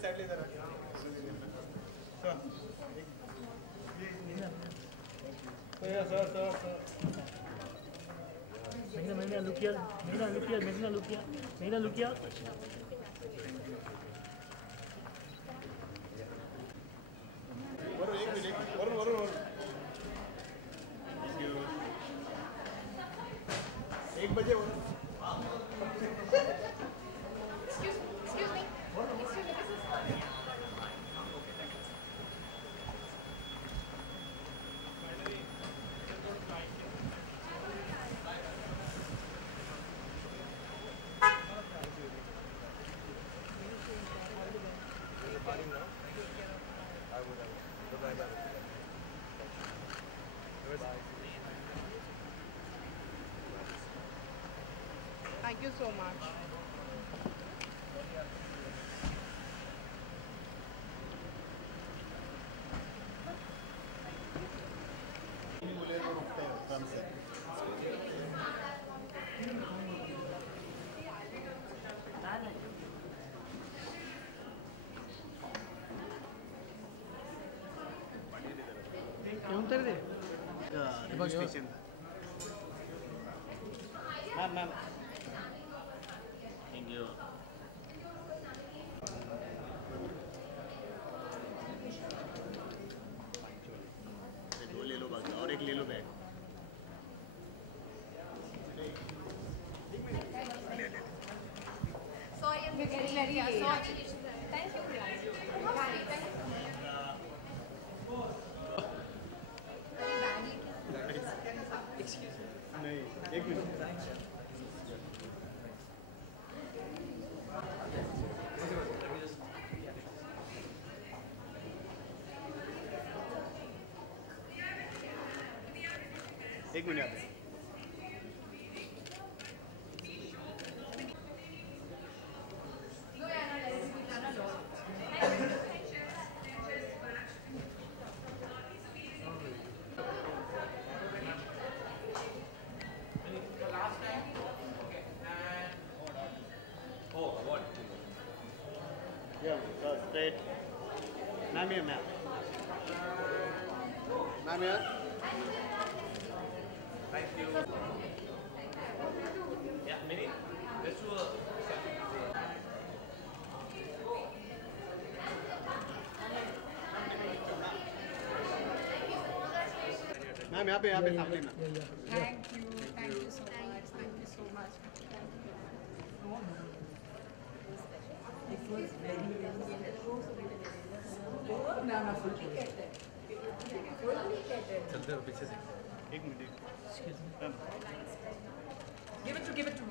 Side ले जरा sir मैंने look किया एक बजे Thank you so much. क्यों उतर दे? बहुत स्टेशन था मैम मैम थैंक यू दो ले लो बाकी और एक ले लो bag Sorry, I'm getting ready. Sorry. Thank you. नहीं एक मिनट एक minute straight. Ma'am here, ma'am. Ma'am here. Thank you. Yeah, Mini, let's do a ma'am यहाँ पे सामने में Thank you so much. Thank you so much. It was very चलते हो पीछे से एक मिनट Give it to